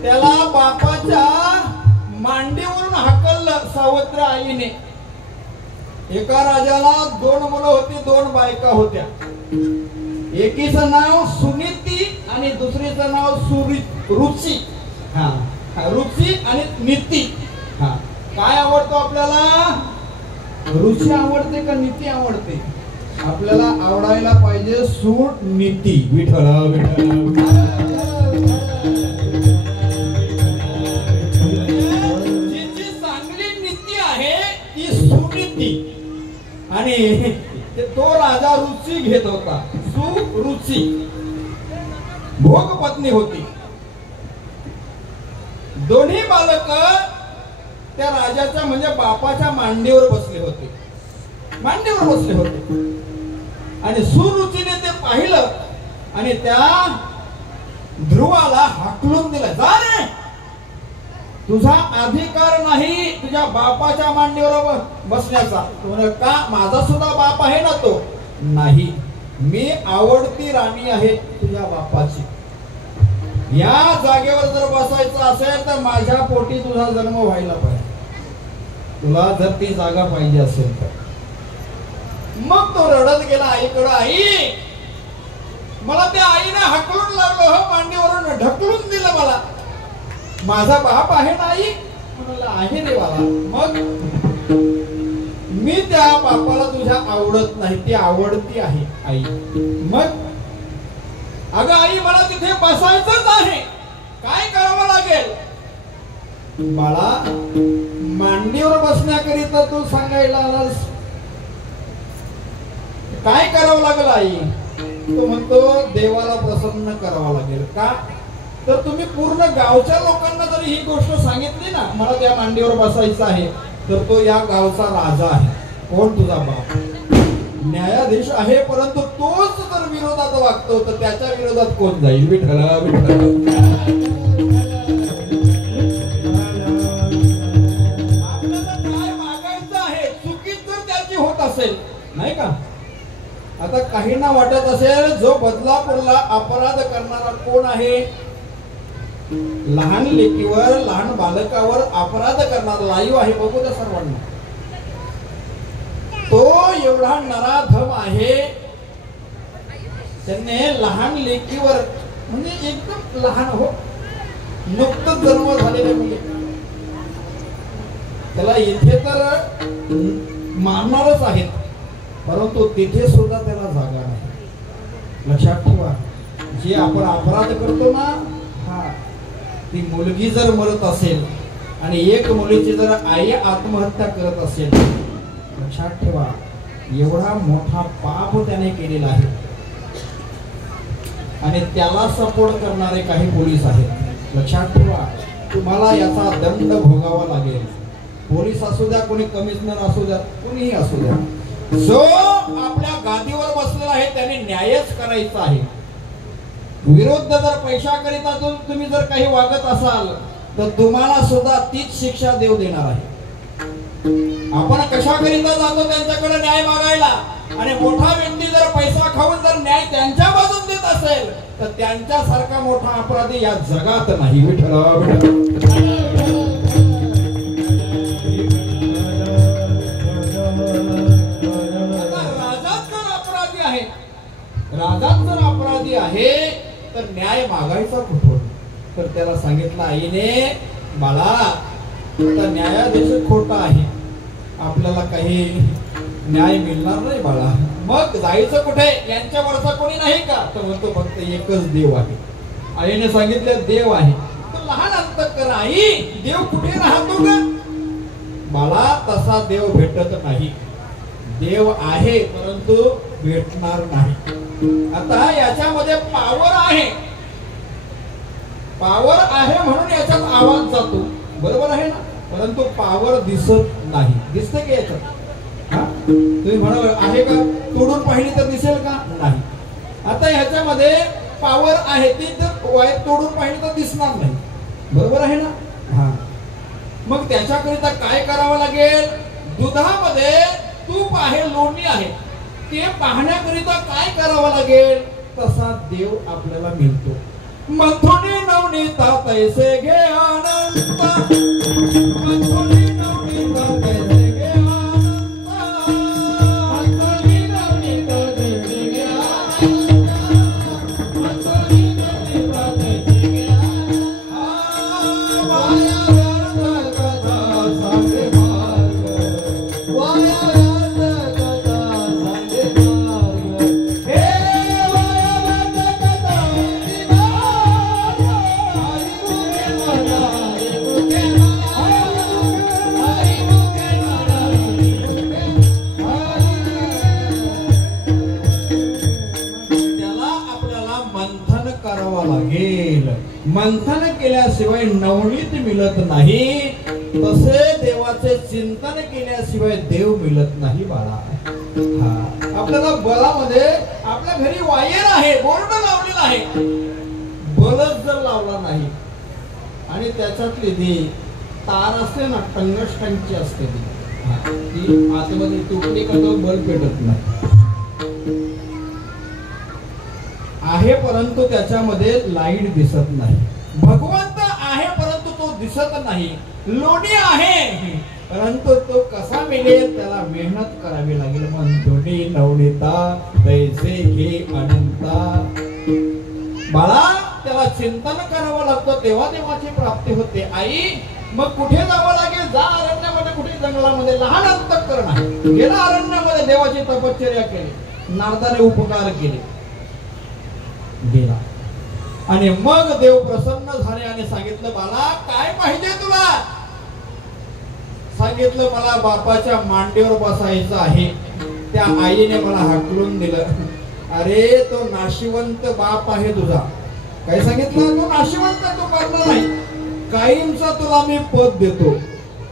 त्याला बापाच्या मांडीवरून हाकललं सावत्र आईने. एका राजाला 2 मुलं होती, 2 बायका होत्या. एकीचं नाव सुनीती आणि दुसरीचं नाव रुची. रुची आणि नीती. हा, काय आवडतो आपल्याला? रुची आवडते का नीती आवडते? आपल्याला आवडायला पाहिजे सूट नीती. विठ्ठला विठ्ठला. जी चांगली नीती आहे ती सुनीती. आणि तो राजा रुची घेत होता. सुरुची भोग पत्नी होती. दोन्ही बालक त्या राजाच्या म्हणजे बापाच्या मांडीवर बसले होते. मांडीवर बसले होते. आणि सुरुचीने ते पाहिलं आणि त्या ध्रुवाला हाकलून दिलं. जा रे, तुझा अधिकार नाही तुझ्या बापाच्या मांडीवर बसण्याचा. का? माझा सुद्धा बाप आहे ना तो. नाही, मी आवडती राणी आहे तुझ्या बापाची. या जागेवर जर बसायचं असेल तर माझ्या पोटी तुझा जन्म व्हायला पाहिजे. तुला जर ती जागा पाहिजे असेल तर. मग तो रडत गेला आईकडे. आई, मला त्या आईने हाकलून लागलं हो, मांडीवरून ढकलून दिलं मला. माझा बाप आहे ना आई? म्हणाला आहे रे बाबा. मग मी त्या बापाला तुझ्या आवडत नाही, ती आवडती आहे आई. मग अगं आई, मला तिथे बसायचंच आहे, काय करावं लागेल? बाळा, मांडीवर बसण्याकरिता तू सांगायला आलास, काय करावं लागेल आई? तो म्हणतो देवाला प्रसन्न करावं लागेल. का? तर तुम्ही पूर्ण गावच्या लोकांना जरी ही गोष्ट सांगितली ना, मला त्या मांडीवर बसायचं आहे, तर तो या गावचा राजा आहे. कोण? तुझा बाप. न्यायाधीश आहे, परंतु तोच जर विरोधात वागतो तर त्याच्या विरोधात कोण जाईल? विठ्ठला विठ्ठला. आपल्याला काय मागायचं आहे, चुकीच जर त्याची होत असेल, नाही का? आता काहींना वाटत असेल जो बदलापूरला अपराध करणारा कोण आहे? लहान लेकीवर, लहान बालकावर अपराध करणारा लाईव्ह आहे, बघू त्या सर्वांना. तो एवढा नराधम आहे, त्याने लहान लेकीवर, म्हणजे एकदम लहान हो, नुकतंच जन्म झालेले मुली, त्याला इथे तर मारणारच आहेत, परंतु तिथे सुद्धा त्याला जागा नाही. लक्षात ठेवा, जे आपण अपराध करतो ना, हा, ती मुलगी जर मरत असेल आणि एक मुलीची जर आई आत्महत्या करत असेल, लक्षात ठेवा एवढा मोठा पाप त्याने केलेला आहे. आणि त्याला सपोर्ट करणारे काही पोलीस आहेत. लक्षात ठेवा, तुम्हाला याचा दंड भोगावा लागेल. पोलीस असू द्या, कोणी कमिशनर असू द्या, कोणीही असू द्या, जो आपल्या गादीवर बसलेला आहे त्याने न्यायच करायचा आहे. विरुद्ध जर पैशाकरिता तुम्ही जर काही वागत असाल तर तुम्हाला सुद्धा तीच शिक्षा देव देणार आहे. आपण कशाकरिता जातो? त्यांच्याकडे न्याय मागायला. आणि मोठा व्यक्ती जर पैसा खाऊन जर न्याय त्यांच्या बाजून देत असेल तर त्यांच्यासारखा मोठा अपराधी या जगात नाही. विठ्ठला राजाच जर अपराधी आहे तर न्याय मागायचा कुठून? तर त्याला सांगितलं आईने, बाळा आता न्यायाधीश खोटा आहे, आपल्याला काही न्याय मिळणार नाही बाळा. मग जायचं कुठे? यांच्या वरचा कोणी नाही का? तर म्हणतो फक्त एकच देव आहे. आईने सांगितलं देव आहे. तर लहान अंतःकरण, आई देव कुठे राहतो ग? बाळा तसा देव भेटत नाही. देव आहे परंतु भेटणार नाही. आता याच्यामध्ये पावर आहे, पावर आहे म्हणून याच्यात आवाज जातो, बरोबर आहे ना? परंतु पावर दिसत नाही. दिसते की याच्यात? हा, तुम्ही म्हणाल आहे का? तोडून पाहिली तर दिसेल का? नाही. आता ह्याच्यामध्ये पावर आहे, ती जर वायर तोडून पाहिली तर दिसणार नाही, बरोबर आहे ना? हा, मग त्याच्याकरिता काय करावं लागेल? दुधामध्ये तूप आहे, लोणी आहे, ते पाहण्याकरिता काय करावं लागेल? तसा देव आपल्याला मिळतो. मंथुनी नवनीता तैसे घे अनंत, मंथुनी नवनीता तैसे घे अनंत, मंथुनी नवनीता तैसे घे अनंत, मंथुनी नवनीता तैसे घे अनंत. लागेल. मंथन केल्याशिवाय नवनीत मिळत नाही, तसे देवाचे चिंतन केल्याशिवाय देव मिळत नाही बाळा. आपल्याला बलामध्ये आपल्या घरी वायर आहे, बोर्ड लावलेला आहे, बलच जर लावला नाही आणि त्याच्यातली ती तार असते ना, टंगस्टंगची असते ती आतमध्ये तुटली का तो बल्ब पेटत नाही. आहे परंतु त्याच्यामध्ये लाईट दिसत नाही. भगवंत आहे परंतु तो दिसत नाही. लोणी आहे परंतु तो कसा मिळेल त्याला मेहनत करावी लागेल. म्हणतोडी नवनीता तैसे घे अनंता. बाळा त्याला चिंतन करावं लागतं तेव्हा देवाची प्राप्ती होते. आई मग कुठे जावं लागेल? जा अरण्यामध्ये, कुठे जंगलामध्ये. लहान अंतःकरण आहे, गेला अरण्यामध्ये, देवाची तपश्चर्या केली, नारदाने उपकार केले, गेला आणि मग देव प्रसन्न झाले आणि सांगितलं बाळा काय पाहिजे तुला? सांगितलं मला बापाच्या मांडीवर बसायचं आहे. त्या आईने मला हाकलून दिलं. अरे तो नाशिवंत बाप आहे तुझा. काय सांगितलं? तो नाशिवंत, तो करणार नाही. कायमचा तुला मी पद देतो.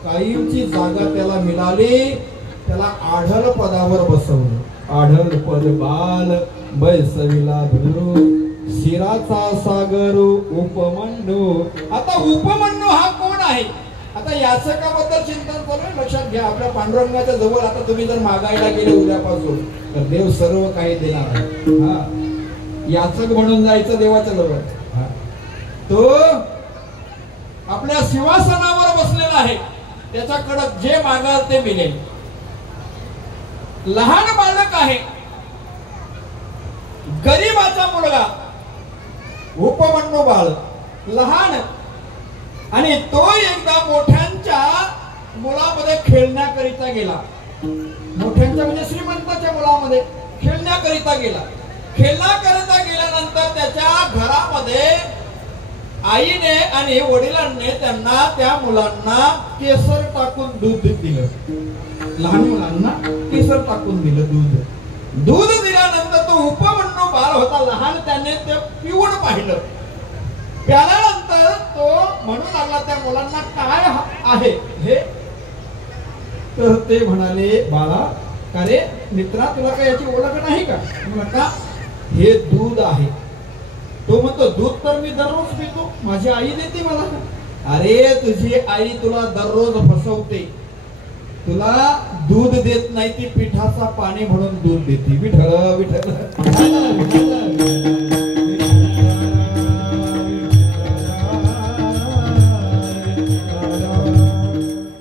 कायमची जागा त्याला मिळाली, त्याला आढळ पदावर बसवलं. आढळ पद बाल बैसविला धुरू, शिराचा सागर उपमन्यू. आता उपमन्यू हा कोण आहे? आता याचकाबद्दल चिंतन करून लक्षात घ्या. आपल्या पांडुरंगाच्या जवळ आता तुम्ही जर मागायला गेले उद्यापासून तर देव सर्व काही देणार आहे. हा, याचक म्हणून जायचं देवाच्या जवळ. तो आपल्या सिंहासनावर बसलेला आहे, त्याच्याकडे जे मागाल ते मिळेल. लहान बालक आहे, गरीबाचा मुलगा, उपमन्यू बाळ लहान, आणि तो एकदा मोठ्यांच्या मुलामध्ये खेळण्याकरिता गेला. मोठ्यांच्या म्हणजे श्रीमंताच्या मुलामध्ये खेळण्याकरिता गेला. खेळण्याकरिता गेल्यानंतर त्याच्या घरामध्ये आईने आणि वडिलांनी त्यांना त्या मुलांना केसर टाकून दूध दिलं. लहान मुलांना केसर टाकून दिलं दूध. दूध दिल्यानंतर तो उपमन्यू बाळ होता लहान, त्याने ते पिऊन पाहिलं. प्याल्यानंतर तो म्हणू लागला त्या मुलांना काय आहे हे? तर ते म्हणाले बाळा का रे मित्रा तुला काय याची ओळख नाही का? का हे दूध आहे. तो म्हणतो दूध तर मी दररोज पितो, माझी आई देते मला. अरे तुझी आई तुला दररोज फसवते, तुला दूध देत नाही, ती पिठाचा पाणी म्हणून दूध देते. विठ्ठल विठ्ठल.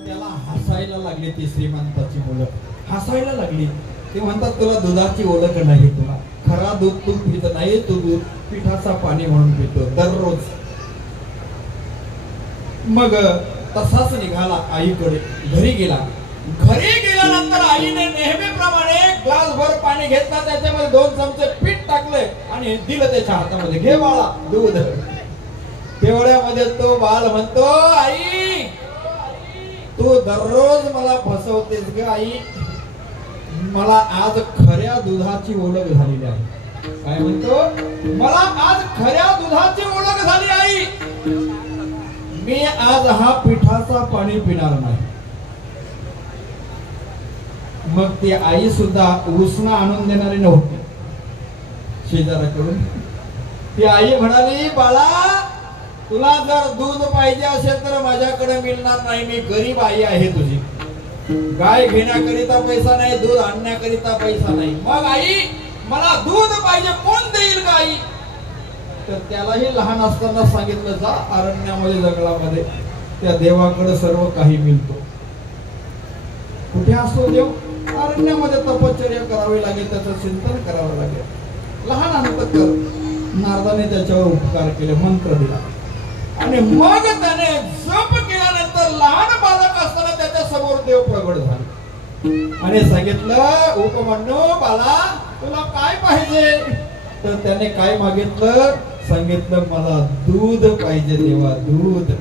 त्याला हसायला लागली ती श्रीमंताची मुलं, हसायला लागली. ते म्हणतात तुला दुधाची ओळख नाही, तुला खरा दूध तू पित नाही, तू दूध पिठाचा पाणी म्हणून पितो दररोज. मग तसाच निघाला आईकडे, घरी गेला. घरी गेल्यानंतर आईने नेहमीप्रमाणे ग्लासभर पाणी घेतला, त्याच्यामध्ये 2 चमचे पीठ टाकले आणि दिलं त्याच्या हातामध्ये. घे बाळा दूध. तेवढ्यामध्ये तो बाळ म्हणतो आई तू दररोज मला फसवतेस ग आई, मला आज खऱ्या दुधाची ओळख झालेली आहे. काय म्हणतो? मला आज खऱ्या दुधाची ओळख झाली आई. मी आज हा पिठाचा पाणी पिणार नाही. मग ती आई सुद्धा उसना आणून देणारी नव्हती शेजाराकडून. ती आई म्हणाली बाळा तुला जर दूध पाहिजे असेल तर माझ्याकडे मिळणार नाही, मी गरीब आई आहे तुझी. गाय घेण्याकरिता पैसा नाही, दूध आणण्याकरिता पैसा नाही. मग आई मला दूध पाहिजे, कोण देईल का आई? तर त्यालाही लहान असताना सांगितलं जा अरण्यामध्ये जंगलामध्ये, त्या देवाकडे सर्व काही मिळतो. कुठे असतो देव? अरण्यामध्ये तपश्चर्या करावी लागेल, त्याचं चिंतन करावं लागेल. लहान अंतःकर नारदाने त्याच्यावर उपकार केले, मंत्र दिला आणि मग त्याने जप केल्यानंतर लहान बालक असताना त्याच्या समोर देव प्रगट झाले आणि सांगितलं उपमन्यू बाला तुला काय पाहिजे? तर त्याने काय मागितलं? सांगितलं मला दूध पाहिजे देवा, दूध.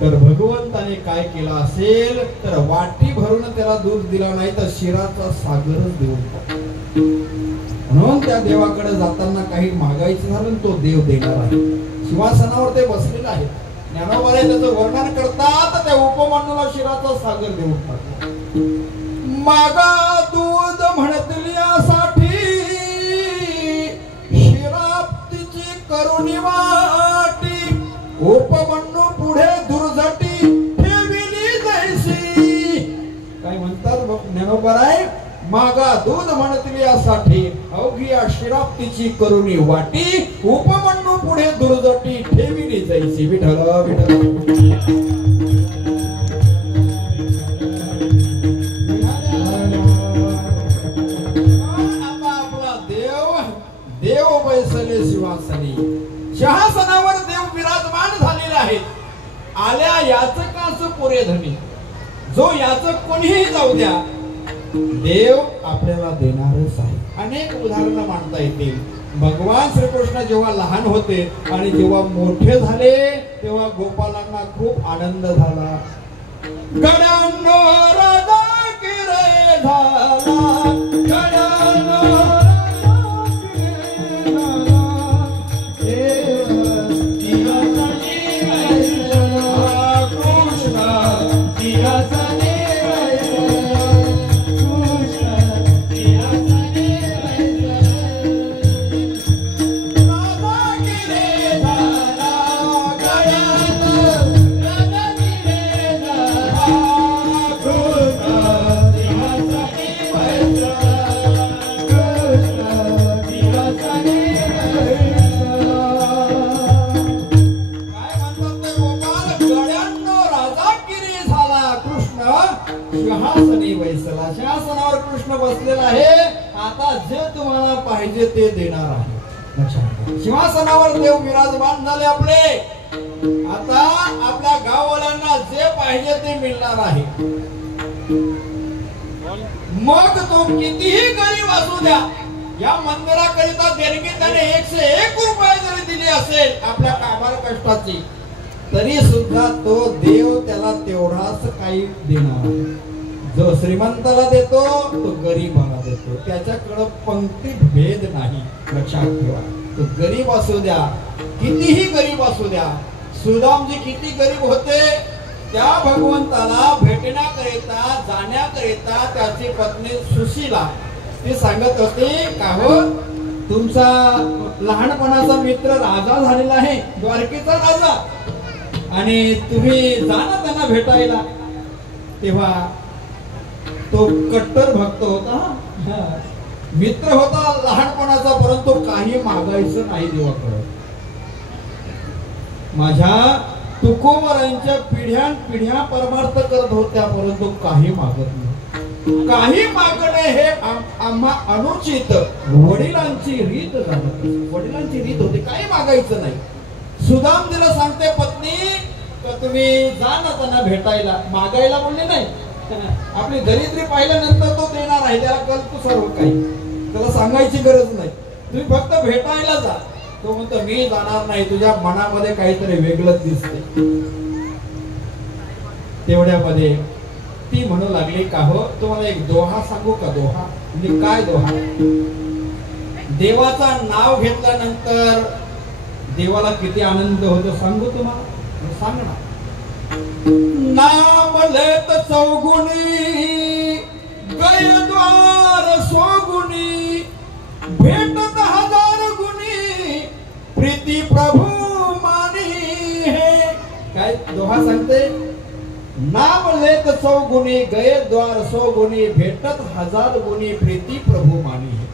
तर भगवंताने काय केलं असेल तर वाटी भरून त्याला दूध दिला नाही तर शिराचा सागरच देऊन म्हणून त्या देवाकडे जाताना काही मागायचं झालं तो देव देणार आहे. सिंहासनावर ते बसलेले आहेत. ज्ञानोबाई त्याचं वर्णन करतात. त्या उपमंडला शिराचा सागर देऊन टाकला. मागा दूध म्हणतल्यासाठी शिराप्तीची करुणी वाटी उपमन्नू पुढे दुर्झटी ठेविली जैसी. काय म्हणतात ज्ञानोबाई? मागा दूध म्हणतल्यासाठी अवघी शिराप्तीची करुणी वाटी उपमन्नू पुढे दुर्झटी ठेविली जैसी. विठ्ठल विठ्ठल. देव बैसले सिंहासनी. सिंहासनावर देव विराजमान झालेले आहेत. आल्या याचकास पुरे धनी. जो याचक कोणीही जाऊ द्या देव आपल्याला देणारच आहे. अनेक उदाहरणं मांडता येतील. भगवान श्रीकृष्ण जेव्हा लहान होते आणि जेव्हा मोठे झाले तेव्हा गोपालांना खूप आनंद झाला. गड्यांनो राधा किरे झाला. गड्यांनो सिंहासनावर कृष्ण बसलेला आहे. आता जे तुम्हाला पाहिजे ते देणार आहे. सिंहासनावर देव विराजमान झाले आपले. आता आपल्या गाववाल्यांना जे पाहिजे ते मिळणार आहे. मग तो कितीही गरीब असू द्या. या मंदिराकरिता देणगी त्याने 101 रुपये जरी दिली असेल आपल्या कामार कष्टाची तरी सुद्धा तो देव त्याला तेवढाच काही देणार आहे. जो श्रीमंताला देतो तो गरीबाला देतो. त्याच्याकडे पंक्ती भेद नाही. लक्षात ठेवा. तो गरीब असू द्या कितीही गरीब असू द्या. सुदामजी किती गरीब होते. त्या भगवंताला भेटण्याकरिता जाण्याकरिता त्याची पत्नी सुशीला ती सांगत होती का हो तुमचा लहानपणाचा मित्र राजा झालेला आहे द्वारकेचा राजा आणि तुम्ही जा ना त्यांना भेटायला. तेव्हा तो कट्टर भक्त होता. मित्र होता लहानपणाचा परंतु काही मागायचं नाही देवाकडे. माझ्या तुकोबरांच्या पिढ्यान पिढ्या परमार्थ करत होत्या परंतु काही मागत नाही. काही मागणे हे आम्हा अनुचित वडिलांची रीत झाली. वडिलांची रीत होती काही मागायचं नाही. सुदामजीला सांगते पत्नी तर तुम्ही जा ना त्यांना भेटायला. मागायला बोलले नाही. आपली दरिद्री पाहिल्यानंतर तो देणार आहे. त्याला कल्प सर्व काही त्याला सांगायची गरज नाही. तुम्ही फक्त भेटायला जा. तो म्हणतो मी जाणार नाही. तुझ्या मनामध्ये काहीतरी वेगळंच दिसते. तेवढ्यामध्ये ती म्हणू लागली का हो तुम्हाला एक दोहा सांगू का. दोहा म्हणजे काय दोहा. देवाचा नाव घेतल्यानंतर देवाला किती आनंद होतो सांगू तुम्हाला. सांग ना. नाम लेत चौगुणी गय द्वार सोगुणी भेटत हजार गुणी प्रीती प्रभू मानी है. काय दोहा सांगते. नाम लेत चौगुणी गय द्वार सोगुणी भेटत हजार गुणी प्रीती प्रभू मानी है.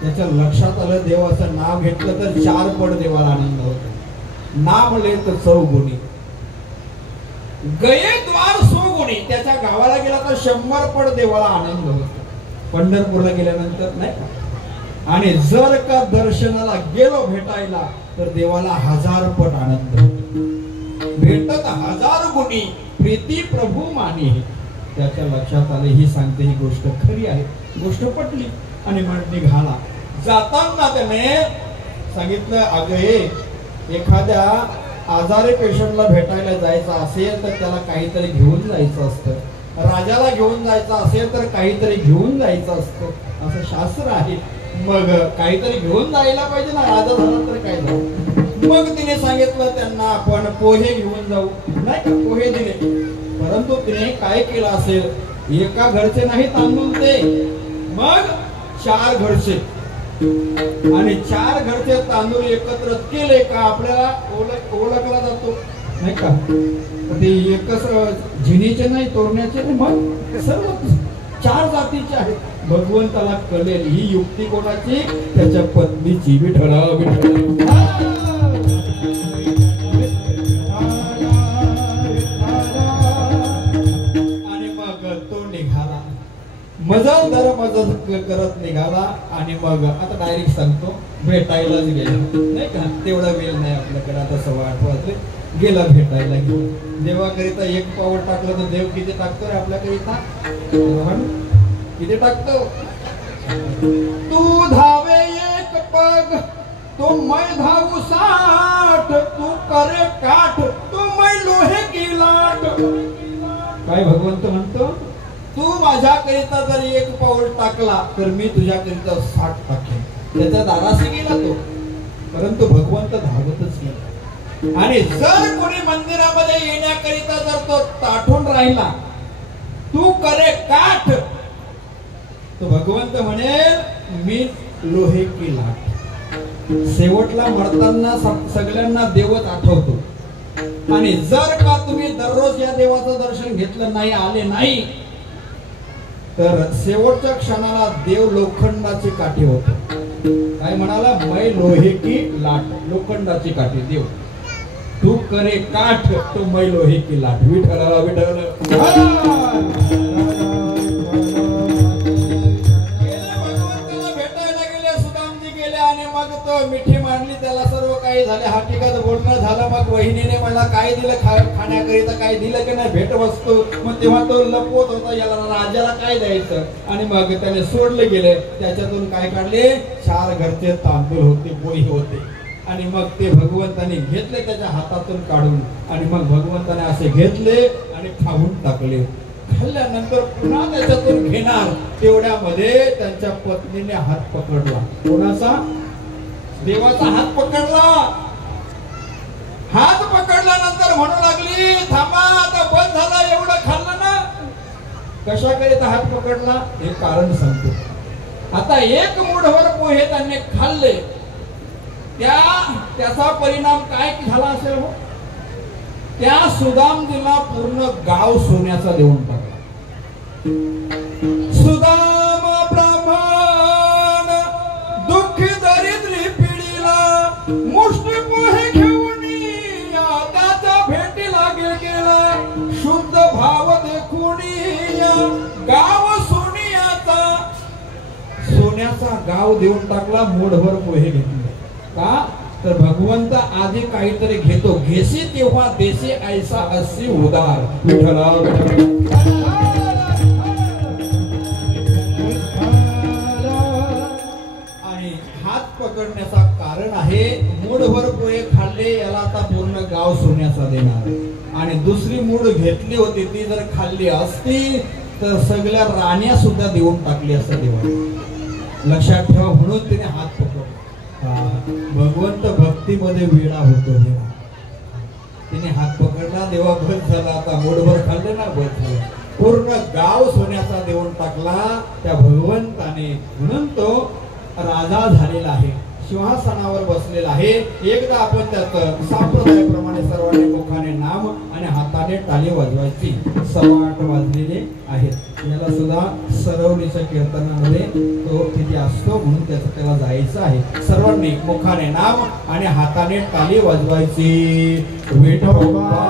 त्याच्या लक्षात आलं देवाचं नाव घेतलं तर 4 पट देवाला आनंद होतो. नाम लेत चौगुणी गये द्वार सोगुणी त्याच्या गावाला गेला तर 100 पट देवाला आनंद होतो. पंढरपूरला गेल्यानंतर नाही का. आणि जर का दर्शनाला गेलो भेटायला तर देवाला 1000 पट आनंद होतो. भेटत हजार गुणी प्रीती प्रभू मानी. त्याच्या लक्षात आले ही सांगते ही गोष्ट खरी आहे. गोष्ट पटली आणि मग निघाला. जाताना त्याने सांगितलं अगं एखाद्या आजारी पेशंटला भेटायला जायचं असेल तर त्याला काहीतरी घेऊन जायचं असतं. राजाला घेऊन जायचं असेल तर काहीतरी घेऊन जायचं असतं असं शास्त्र आहे. मग काहीतरी घेऊन जायला पाहिजे ना, राजा झाला तर काय जाऊ. मग तिने सांगितलं त्यांना आपण पोहे घेऊन जाऊ, नाही का, पोहे दिले. परंतु तिने काय केलं असेल, एका घरचे नाही तांदूळ ते, मग 4 घरचे, आणि 4 घरचे तांदूळ एकत्र केले का आपल्याला ओळखला जातो, नाही का. ते एकच झिनीचे नाही, तोरण्याचे नाही, मग सर्व 4 जातीचे आहेत. भगवंताला कळेल ही युक्ती कोणाची, त्याच्या पत्नीची. विठ्ठला विठ्ठला. आणि मग तो निघाला, मजल दर मजल करत निघाला. आणि मग आता डायरेक्ट सांगतो, भेटायलाच गेला, नाही का. तेवढा वेळ नाही आपल्याकडे, आता 8:15 वाजले. गेला, भेटायला गेला. देवाकरिता 1 पाऊल टाकलं तर देव किती टाकतो रे आपल्याकरिता, किती टाकतो. तू धावे 1 पग, तो मैं धावू 60, तू करे काठ, तो मैं लोहे की लाट. काय भगवंत म्हणतो, तू माझ्याकरिता जर 1 पाऊल टाकला तर मी तुझ्याकरिता 60 टाकेन. त्याच्या दाराशी गेला तो, परंतु भगवंत धावतच गेला. आणि जर कोणी मंदिरामध्ये येण्याकरिता जर तो ताठून राहिला, तू करे काठ, तो भगवंत म्हणेल मी लोहे की लाट. शेवटला मरताना सगळ्यांना देवच आठवतो. आणि जर का तुम्ही दररोज या देवाचं दर्शन घेतलं नाही, आले नाही, तर शेवटच्या क्षणाला देव लोखंडाची काठी होतो. काय म्हणाला, मै लोहे की लाट, लोखंडाची काठी देव. तू करे काठ, तो मै लोहे की लाट. विठ्ठला विठ्ठल. मिठी मांडली, त्याला सर्व काही झाले, हकीकत बोलणं झालं. मग वहिनीने मला काय दिलं, खाण्याकरिता काय दिलं की नाही, भेट वस्तू. मग तेव्हा तो लपवत होता, याला राजाला काय द्यायचं. आणि मग त्याने सोडले गेले. त्याच्यातून काय काढले, 4 घरचे तांदूळ होते, पोहे होते. आणि मग ते भगवंताने घेतले त्याच्या हातातून काढून. आणि मग भगवंताने असे घेतले आणि खाऊन टाकले. खाल्ल्यानंतर पुन्हा त्याच्यातून घेणार, तेवढ्यामध्ये त्यांच्या पत्नीने हात पकडला. कोणाचा, देवाचा हात पकडला. हात पकडल्यानंतर म्हणू लागली, थांबा आता बंद झाला, एवढं खाल्लं ना. कशाकरिता हात पकडला हे कारण सांगतो. आता 1 मूठभर पोहे त्यांनी खाल्ले, त्याचा परिणाम काय झाला असेल हो. त्या सुदामजीला पूर्ण गाव सोन्याचा देऊन टाकला. सुदाम ब्राह्मण दुःखी दरिद्री पिढीला मुष्टी पोहे घेऊन त्याचा भेटीला गेला. शुद्ध भाव देखून गाव सोन्याचा गाव देऊन टाकला. मूठभर पोहे घेतले. का तर भगवंत आधी काहीतरी घेतो, घेसी तेव्हा देशी ऐसा असी उदार. विठ्ठला आणि हात पकडण्याचा कारण आहे, मूठभर पोहे खाल्ले, याला आता पूर्ण गाव सोन्याचा देणार. आणि दुसरी मूठ घेतली होती, ती जर खाल्ली असती तर सगळ्या राण्या सुद्धा देऊन टाकली असं देवा. लक्षात ठेवा, म्हणून तिने हात पकडला. भगवंत भक्तीमध्ये वेडा होतो. तिने हात पकडला, देवा बस झाला, आता मूठभर खाल्ले ना, बस झाला. पूर्ण गाव सोन्याचा देऊन टाकला त्या भगवंताने. म्हणून तो राजा झालेला आहे, सिंहासनावर बसलेला आहे. एकदा आपण त्यात संप्रदायाप्रमाणे सर्वांनी मुखाने नाम आणि हाताने टाळी वाजवायची. 8:15 वाजलेले आहेत. याला सुद्धा सरवणीच्या कीर्तनामध्ये तो तिथे असतो, म्हणून त्याला जायचं आहे. सर्वांनी मुखाने नाम आणि हाताने टाळी वाजवायची. विठोबा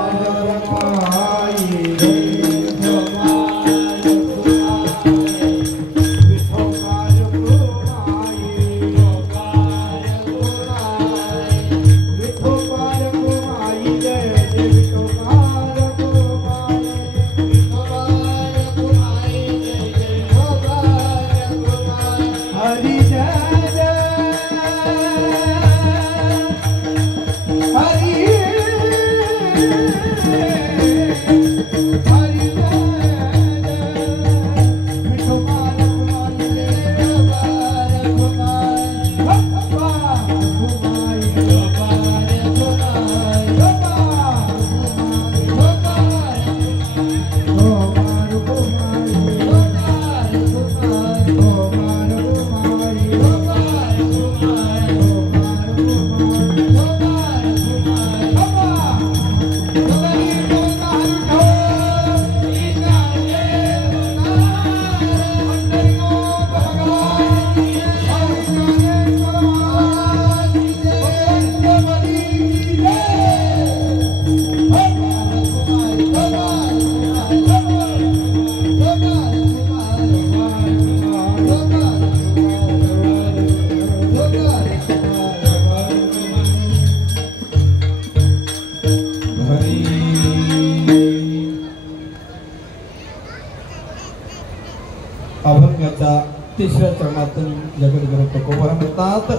तिसऱ्या चरणातून जगद्गुरु तुकोबा म्हणतात,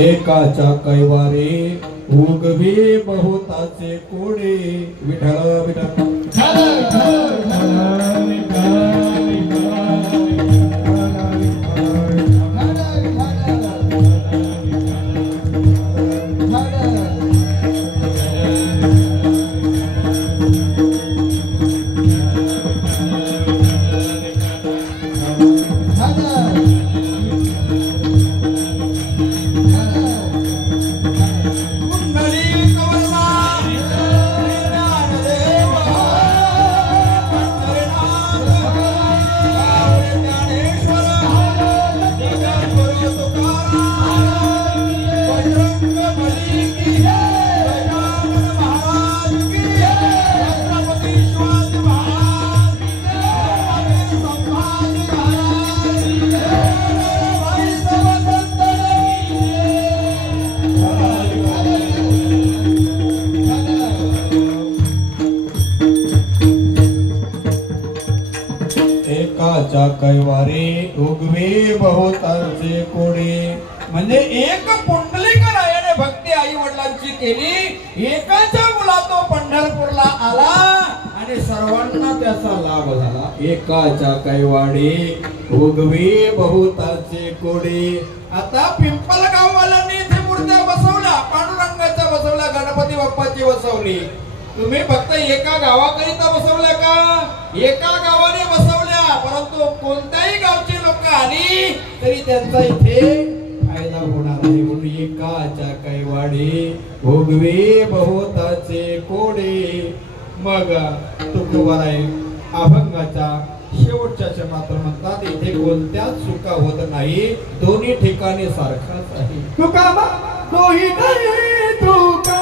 एकाच्या कैवारे उगवे बहुताचे कोडे. विठ्ठल विठ्ठल कैवारे उगवे बहुतांचे कोडे. म्हणजे एक पुंडलिक रायाने भक्ती आई वडिलांची केली, एकाच्या मुला तो पंढरपूरला आला आणि सर्वांना त्याचा लाभ झाला. एकाच्या कैवाडे उगवे बहुतांचे कोडे. आता पिंपलगाववाल्यांनी इथे मूर्त्या बसवल्या, पांडुरंगाच्या बसवल्या, गणपती बाप्पाची बसवली. तुम्ही फक्त एका गावाकरिता बसवल्या का? एका गावाने बसवल्या, परंतु कोणत्याही गावची लोक आली तरी त्यांचा इथे फायदा होणार आहे. म्हणून एकाच्या कैवाडे भोगवे बहुताचे कोडे. मग तुकोबाराय अभंगाच्या शेवटच्या चरणात म्हणतात, इथे कोणत्याच चुका होत नाही, दोन्ही ठिकाणी सारखाच आहे. तुका दोही नाही तुका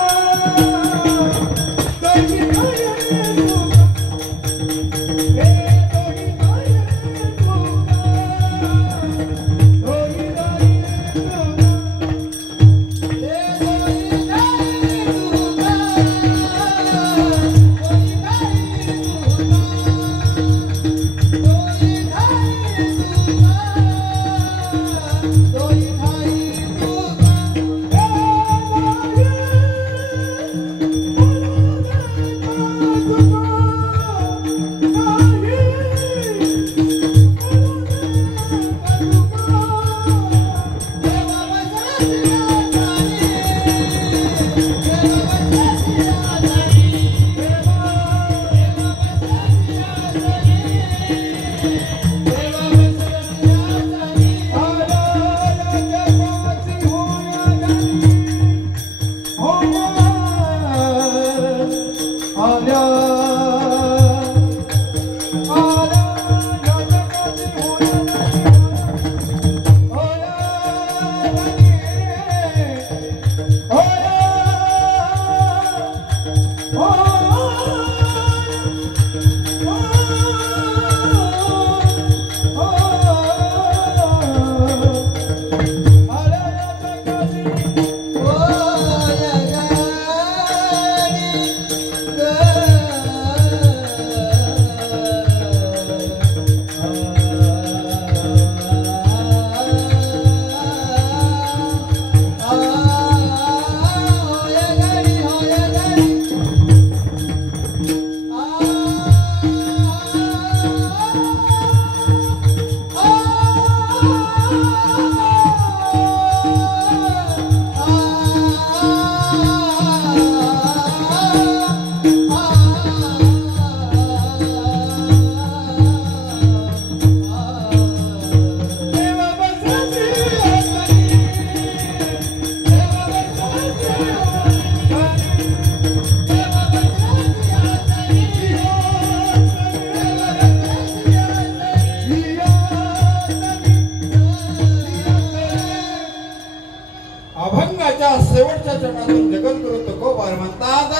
शेवटच्या चरणातून जगद्गुरु तुकोबा म्हणतात,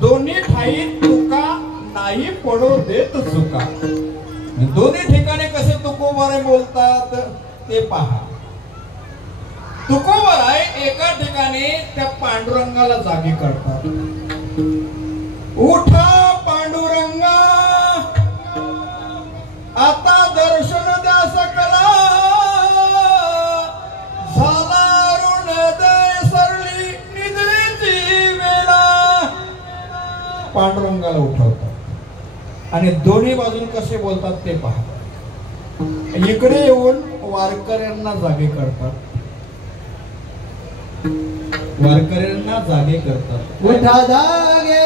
दोन्ही ठाई तुका नाही पडो देत चुका. दोन्ही ठिकाणी कसे तुकोबाराय बोलतात ते पहा. तुकोबाराय एका ठिकाणी त्या पांडुरंगाला जागी करतात. उठा पांडुरंगा पांडुरंगाला उठवतात आणि दोन्ही बाजून कसे बोलतात ते पहा। इकडे येऊन वारकऱ्यांना जागे करतात, वारकऱ्यांना जागे करतात। उठा जागे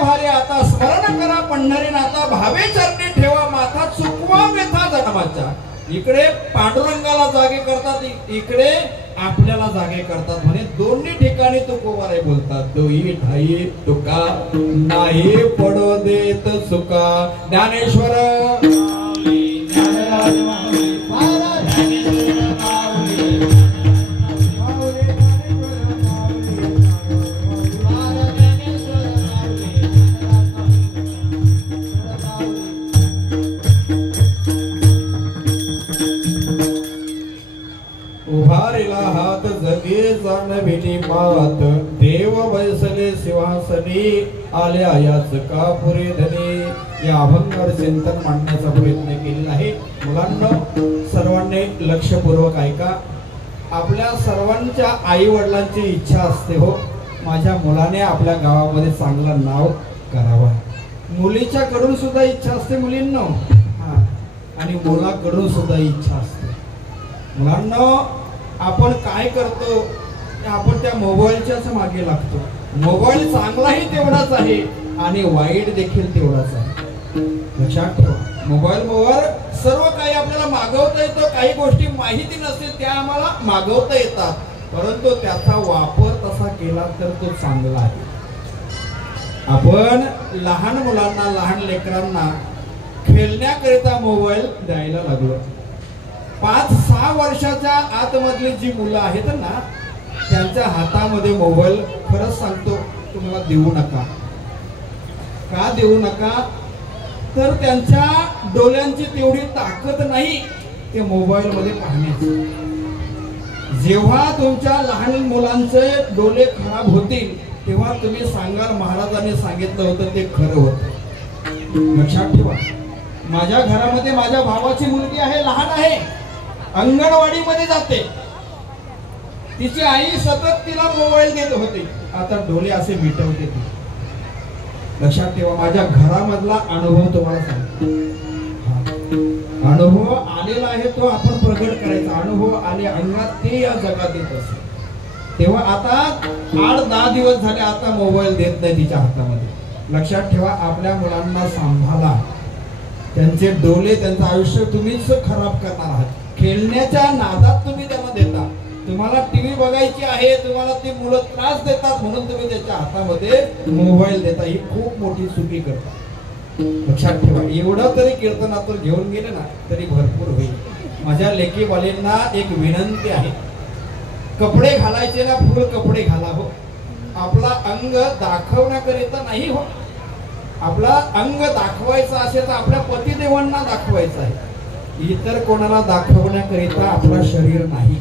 वारे आता आता स्मरण करा पंढरी नाथा, भावे चरणी ठेवा माथा, चुकवा व्यथा जन्माच्या। इकडे पांडुरंगाला जागे करतात, इकडे आपल्याला जागे करतात। म्हणे दोन्ही ठिकाणी तुकोबाराय बोलतात, दोही ठाई तुका नाही पडो देत सुका। ज्ञानेश्वर उभारिला हात जगे जाणविनी मात, देव बैसले सिंहासनी आल्या याच का पुरे धनी। या अभंगावर चिंतन मांडण्याचा प्रयत्न केलेला आहे। मुलांना सर्वांनी लक्षपूर्वक ऐका। आपल्या सर्वांच्या आई वडिलांची इच्छा असते हो माझ्या मुलाने आपल्या गावामध्ये चांगलं नाव करावं। मुलीच्या कडून सुद्धा इच्छा असते मुलींना, आणि मुलाकडून सुद्धा इच्छा असते। मुलांना आपण काय करतो, आपण त्या मोबाईलच्याच मागे लागतो। मोबाईल चांगलाही तेवढाच आहे आणि वाईट देखील तेवढाच आहे, लक्षात ठेवा। मोबाईलवर सर्व काही आपल्याला मागवता येतं, काही गोष्टी माहिती नसतील त्या आम्हाला मागवता येतात, परंतु त्याचा वापर तसा केला तर तो चांगला आहे। आपण लहान मुलांना, लहान लेकरांना खेळण्याकरिता मोबाईल द्यायला लागलो। 5-6 वर्षाच्या आतमधली जी मुलं आहेत ना, त्यांच्या हातामध्ये मोबाईल खरंच सांगतो तुम्हाला देऊ नका। का देऊ नका तर त्यांच्या डोळ्यांची तेवढी ताकद नाही ते मोबाईल मध्ये पाहण्याची। जेव्हा तुमच्या लहान मुलांचे डोळे खराब होतील तेव्हा तुम्ही सांगाल महाराजांनी सांगितलं होतं ते खरं होतं। लक्षात ठेवा। माझ्या घरामध्ये माझ्या भावाची मुलगी आहे, लहान आहे, अंगणवाडीमध्ये जाते। तिची आई सतत तिला मोबाईल देत होती, आता डोळे असे मिटवते ती। लक्षात ठेवा, माझ्या घरामधला अनुभव तुम्हाला सांगतो। अनुभव आलेला आहे तो आपण प्रगट करायचा। अनुभव आले अंगात ते या जगात येत असते। तेव्हा आता 8-10 दिवस झाले आता मोबाईल देत नाही तिच्या हातामध्ये। लक्षात ठेवा, आपल्या मुलांना सांभाळा, त्यांचे डोळे, त्यांचं आयुष्य तुम्हीच खराब करणार आहात। खेळण्याच्या नादात तुम्ही त्यांना देता, तुम्हाला टीव्ही बघायची आहे, तुम्हाला ती मुलं त्रास देतात म्हणून तुम्ही त्याच्या हातामध्ये मोबाईल देता, ही खूप मोठी चुकी करता। लक्षात ठेवा, एवढं तरी कीर्तनातून घेऊन गेले ना तरी भरपूर होईल। माझ्या लेकी बालींना एक विनंती आहे, कपडे घालायचे ना फुल कपडे घाला हो। आपला अंग दाखवण्याकरिता नाही हो, आपला अंग दाखवायचं असेल तर आपल्या पतिदेवांना दाखवायचं आहे, इतर कोणाला दाखवण्याकरिता आपला शरीर नाही।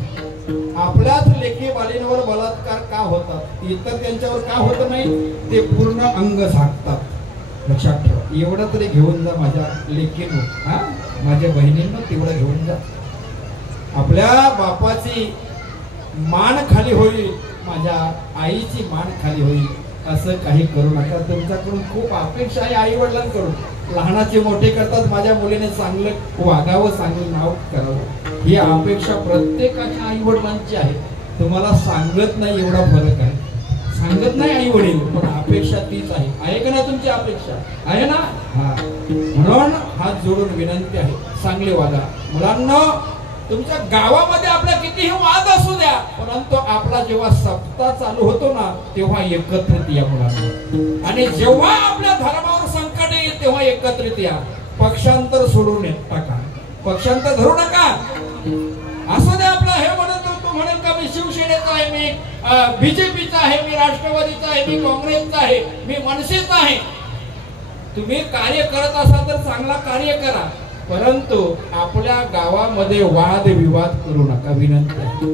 आपल्याच लेकी बालींवर बलात्कार का होतात, इतर त्यांच्यावर का होत नाही, ते पूर्ण अंग झाकतात। लक्षात ठेवा, एवढं तरी घेऊन जा माझ्या लेकीनो, माझ्या बहिणींनो, तेवढं घेऊन जा। आपल्या बापाची मान खाली होईल, माझ्या आईची मान खाली होईल, असं काही करू नका। तुमच्याकडून खूप अपेक्षा आहे आई वडिलांकडून, लहानाचे मोठे करतात, माझ्या मुलीने चांगलं वागावं, चांगलं नाव करावं, ही अपेक्षा प्रत्येकाच्या आई वडिलांची आहे। तुम्हाला सांगत नाही एवढा फरक आहे, सांगत नाही आई वडील, पण अपेक्षा तीच आहे का ना, तुमची अपेक्षा आहे ना? म्हणून हात जोडून विनंती आहे, चांगले वागा मुलांना। तुमच्या गावामध्ये आपला कितीही वाद असू द्या, परंतु आपला जेव्हा सप्ताह चालू होतो ना तेव्हा एकत्रित या मुलांना, आणि जेव्हा आपल्या धर्मावर संकट येईल तेव्हा एकत्रित या। पक्षांतर सोडून टाका, पक्षांतर धरू नका। असू द्या आपला, हे म्हणत तो म्हणेल का मी शिवसेनेचा आहे, मी बीजेपीचा आहे, मी राष्ट्रवादीचा आहे, मी काँग्रेसचा आहे, मी मनसेचा आहे। तुम्ही कार्य करत असाल तर चांगला कार्य करा, परंतु आपल्या गावामध्ये वाद विवाद करू नका, विनंती आहे।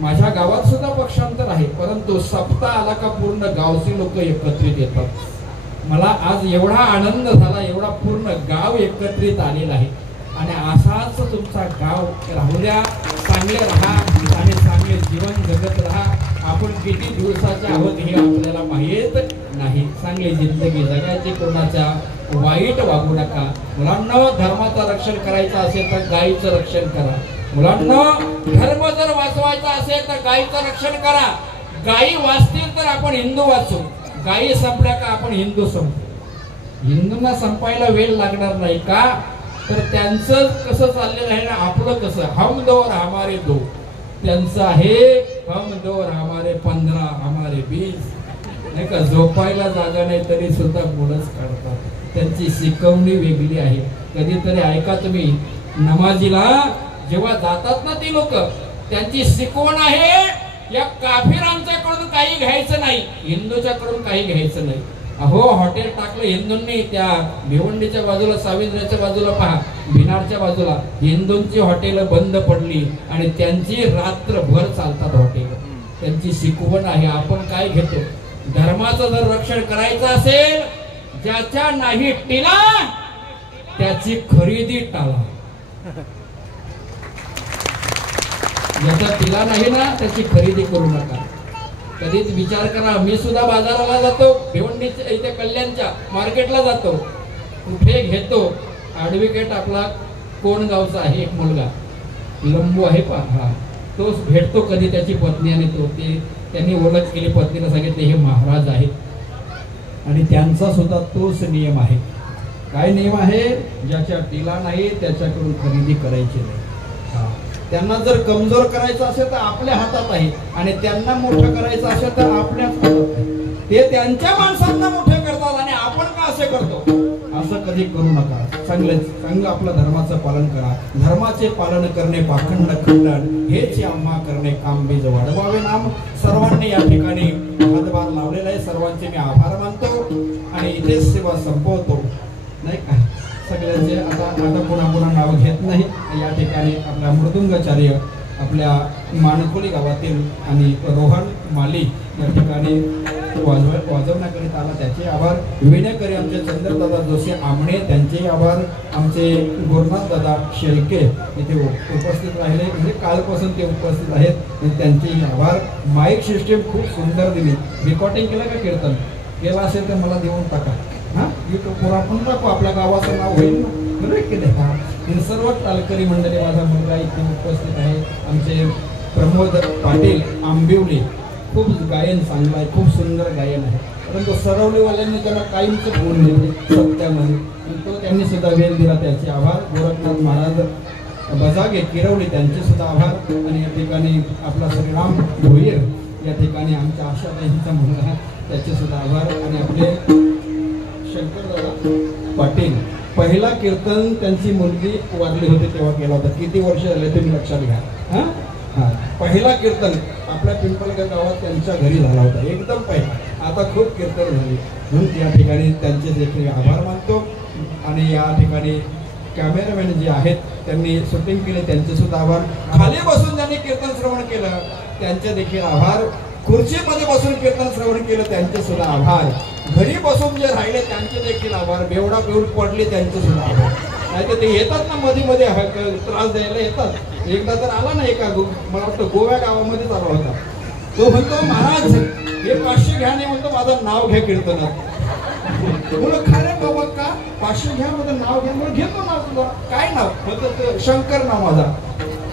माझ्या गावात सुद्धा पक्षांतर आहे, परंतु सप्ताह आला का पूर्ण गावचे लोक एकत्रित येतात. मला आज एवढा आनंद झाला, एवढा पूर्ण गाव एकत्रित आलेला आहे. आणि असाच तुमचा गाव राहू द्या, चांगले राहा आणि चांगले जीवन जगत राहा. आपण किती दिवसाचे आहोत हे आपल्याला माहीत नाही. चांगली जिंदगी जगायची, कोणाच्या वाईट वागू नका. मुलांना धर्माचं रक्षण करायचं असेल तर गायीचं रक्षण करा. मुलांना धर्म जर वाचवायचा असेल तर गायीचं रक्षण करा. गायी वाचतील तर आपण हिंदू वाचू, गायी संपल्या का आपण हिंदू संपू. हिंदूंना संपायला वेळ लागणार नाही का, तर त्यांचं कसं चाललेलं आहे ना, आपलं कसं हम दो और हमारे दो, त्यांचं आहे हम दो और हमारे 15 हमारे 20. नाही का, झोपायला जागा नाही तरी सुद्धा मुलंच काढतात. त्यांची शिकवणी वेगळी आहे. कधीतरी ऐका तुम्ही, नमाजीला जेव्हा जातात ना ती लोक, त्यांची शिकवण आहे या काफिरांच्याकडून काही घ्यायचं नाही, हिंदूच्याकडून काही घ्यायचं नाही. अहो हॉटेल टाकलं हिंदूंनी, त्या भिवंडीच्या बाजूला, सावित्र्याच्या बाजूला पहा, भिनारच्या बाजूला हिंदूंची हॉटेल बंद पडली आणि त्यांची रात्रभर चालतात हॉटेल. त्यांची शिकवण आहे. आपण काय घेतो, धर्माचं जर रक्षण करायचं असेल, ज्याच्या नाही टिला त्याची खरेदी टाळा. ज्याचा टिला नाही ना त्याची खरेदी करू नका. कधीच विचार करा, मी सुद्धा बाजाराला जातो, भिवंडीच्या इथे कल्याणच्या मार्केटला जातो, कुठे घेतो ॲडव्होकेट आपला कोण गावचा आहे एक मुलगा, लंबू आहे पा, हा तोच भेटतो कधी त्याची पत्नी, आणि तो ते त्यांनी ओळख केली, पत्नीला सांगितले हे महाराज आहेत. आणि त्यांचा सुद्धा तोच नियम आहे. काय नियम आहे, ज्याच्या टिला नाही त्याच्याकडून खरेदी करायची नाही. त्यांना जर कमजोर करायचं असेल तर आपल्या हातात आहे, आणि त्यांना मोठं करायचं असेल तर आपल्याच हातात आहे. ते त्यांच्या माणसांना मोठे करतात आणि आपण का असे करतो, असं कधी करू नका. चांगलं आपलं धर्माचं पालन करा. धर्माचे पालन करणे पाखंड खंडन, हेच आम्हा करणे काम बीज वाढवावे नाम. सर्वांनी या ठिकाणी हातभार लावलेला आहे. सर्वांचे मी आभार मानतो आणि इथेच सेवा संपवतो, नाही का. सगळ्यांचे आता पुन्हा नाव घेत नाही. या ठिकाणी आपला मृदुंगाचार्य आपल्या माणकोली गावातील आणि रोहन माली या ठिकाणी वाजवण्याकरिता आला, त्याचे आभार. विनयकरी आमचे चंद्रदादा जोशी आमणे, त्यांचे आभार. आमचे गुरुनाथ दादा शेळके इथे उपस्थित राहिले, म्हणजे कालपासून ते उपस्थित आहेत, त्यांचे आभार. माईक सिस्टीम खूप सुंदर दिली. रेकॉर्डिंग केलं का, कीर्तन केलं असेल तर मला देऊन टाका. हा युट्यूबवर आपण टाकू, आपल्या गावाचं नाव होईल ना. केले हा सर्व तालकरी मंडळी, माझा मुलगा इथे उपस्थित आहे. आमचे प्रमोद पाटील आंबिवली, खूप गायन चांगलं आहे, खूप सुंदर गायन आहे. परंतु सरवलीवाल्यांनी त्यांना काहीच बोल दिले सत्यामध्ये, तो त्यांनी सुद्धा वेळ दिला, त्याचे आभार. गोरखनाथ महाराज बजागे किरवली, त्यांचे सुद्धा आभार. आणि या ठिकाणी आपला श्रीराम भोईर या ठिकाणी आमच्या आशाताईंचा मुलगा आहे, त्याचे सुद्धा आभार. आणि आपले शंकरदादा पाटील, पहिला कीर्तन त्यांची मुलगी वारली होती तेव्हा केला होता. किती वर्ष झाले तुम्ही लक्षात घ्या. हा पहिला कीर्तन आपल्या पिंपळगाव गावात त्यांच्या घरी झाला होता, एकदम पहिला. आता खूप कीर्तन झाली, म्हणून या ठिकाणी त्यांचे देखील आभार मानतो. आणि या ठिकाणी कॅमेरामॅन जे आहेत त्यांनी शूटिंग केले, त्यांचे सुद्धा आभार. खाली बसून ज्यांनी कीर्तन श्रवण केलं त्यांचे देखील आभार. खुर्चीमध्ये बसून कीर्तन श्रवण केलं त्यांचे सुद्धा आभार. घरी बसून जे राहिले त्यांचे देखील आभार. बेवडा बेऊड पडले त्यांचे सुद्धा आभार. नाही तर ते येतात ना मध्ये त्रास द्यायला येतात. एकदा तर आला ना एका मला वाटतं गोव्या गावामध्येच आला होता. तो म्हणतो महाराज हे 500 घ्या, नाही म्हणतो माझं नाव घ्या कीर्तनात. बोल खरे बाबा का 500 घ्या, माझं नाव घ्या. म्हणून घेतो नाव तुझं. काय नाव म्हणतो, शंकर नाव माझा.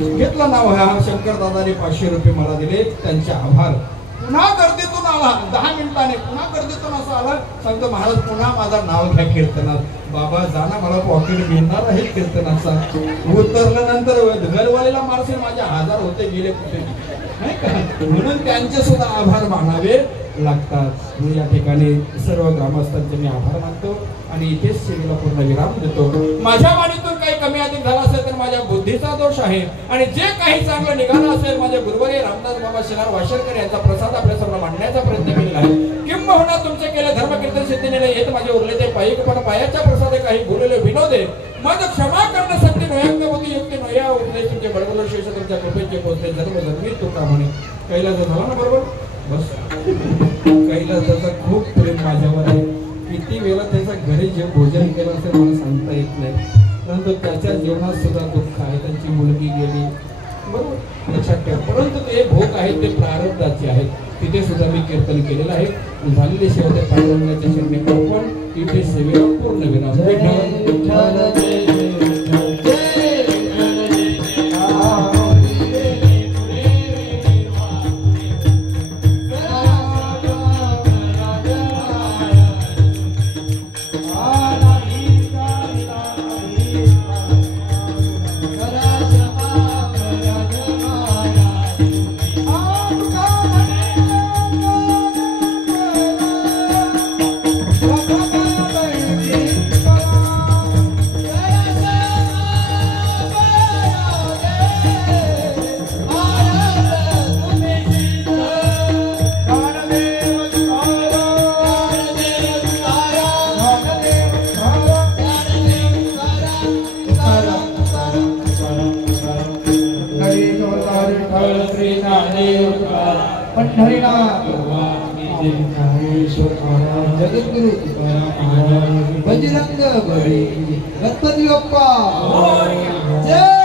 घेतलं नाव. हा शंकर दादाने 500 रुपये मला दिले, त्यांचे आभार. पुन्हा गर्दीतून आला 10 मिनिटाने, पुन्हा गर्दीतून असं आला, सांगतो महाराज पुन्हा माझं नाव घ्या कीर्तनात. बाबा जाना, मला पॉकेट मिळणार आहे कीर्तनाचा. उतरल्यानंतर घरवालीला मारशील, माझे 1000 होते गेले कुठे, नाही का. म्हणून त्यांचे सुद्धा आभार मानावे लागतात. मी या ठिकाणी सर्व ग्रामस्थांचे मी आभार मानतो आणि इथेच सेवेला पूर्ण विराम देतो. माझ्या वाणीतून काही कमी अधिक झाला असेल तर माझ्या बुद्धीचा दोष आहे, आणि जे काही चांगलं निघालं असेल माझे गुरुवर्य रामदास बाबा शिलार वाशरकर यांचा प्रसाद आपल्या सर्व मांडण्याचा प्रयत्न केलेला आहे. किंबहुना तुमचे केले धर्मकीर्तन सिद्धीने येत माझे उरले ते पायिक, पण पायाच्या प्रसादे काही बोलले विनोदे मग क्षमा करणं सत्य नव्यांगामध्ये योग्य नया उपदेश तुमच्या बडबड शेष तुमच्या कृपेचे पोचले जन्म जन्मी तुका म्हणे कैलास झाला ना बरोबर बस कैलासाचा खूप प्रेम माझ्यावर आहे किती वेळा त्याचा घरी जे भोजन केलं असेल मला सांगता येत नाही परंतु त्याच्या जीवनात सुद्धा दुःख आहे त्यांची मुलगी गेली बरोबर लक्षात ठेवा परंतु ते भोग आहेत ते प्रारब्धाचे आहेत तिथे सुद्धा मी कीर्तन केलेलं आहे झालेले शेवटे पांडुरंगाच्या चरणी अर्पण तिथे सेवेला पूर्ण विराम जगद्गुरु बजरंग बली गणपती बाप्पा जय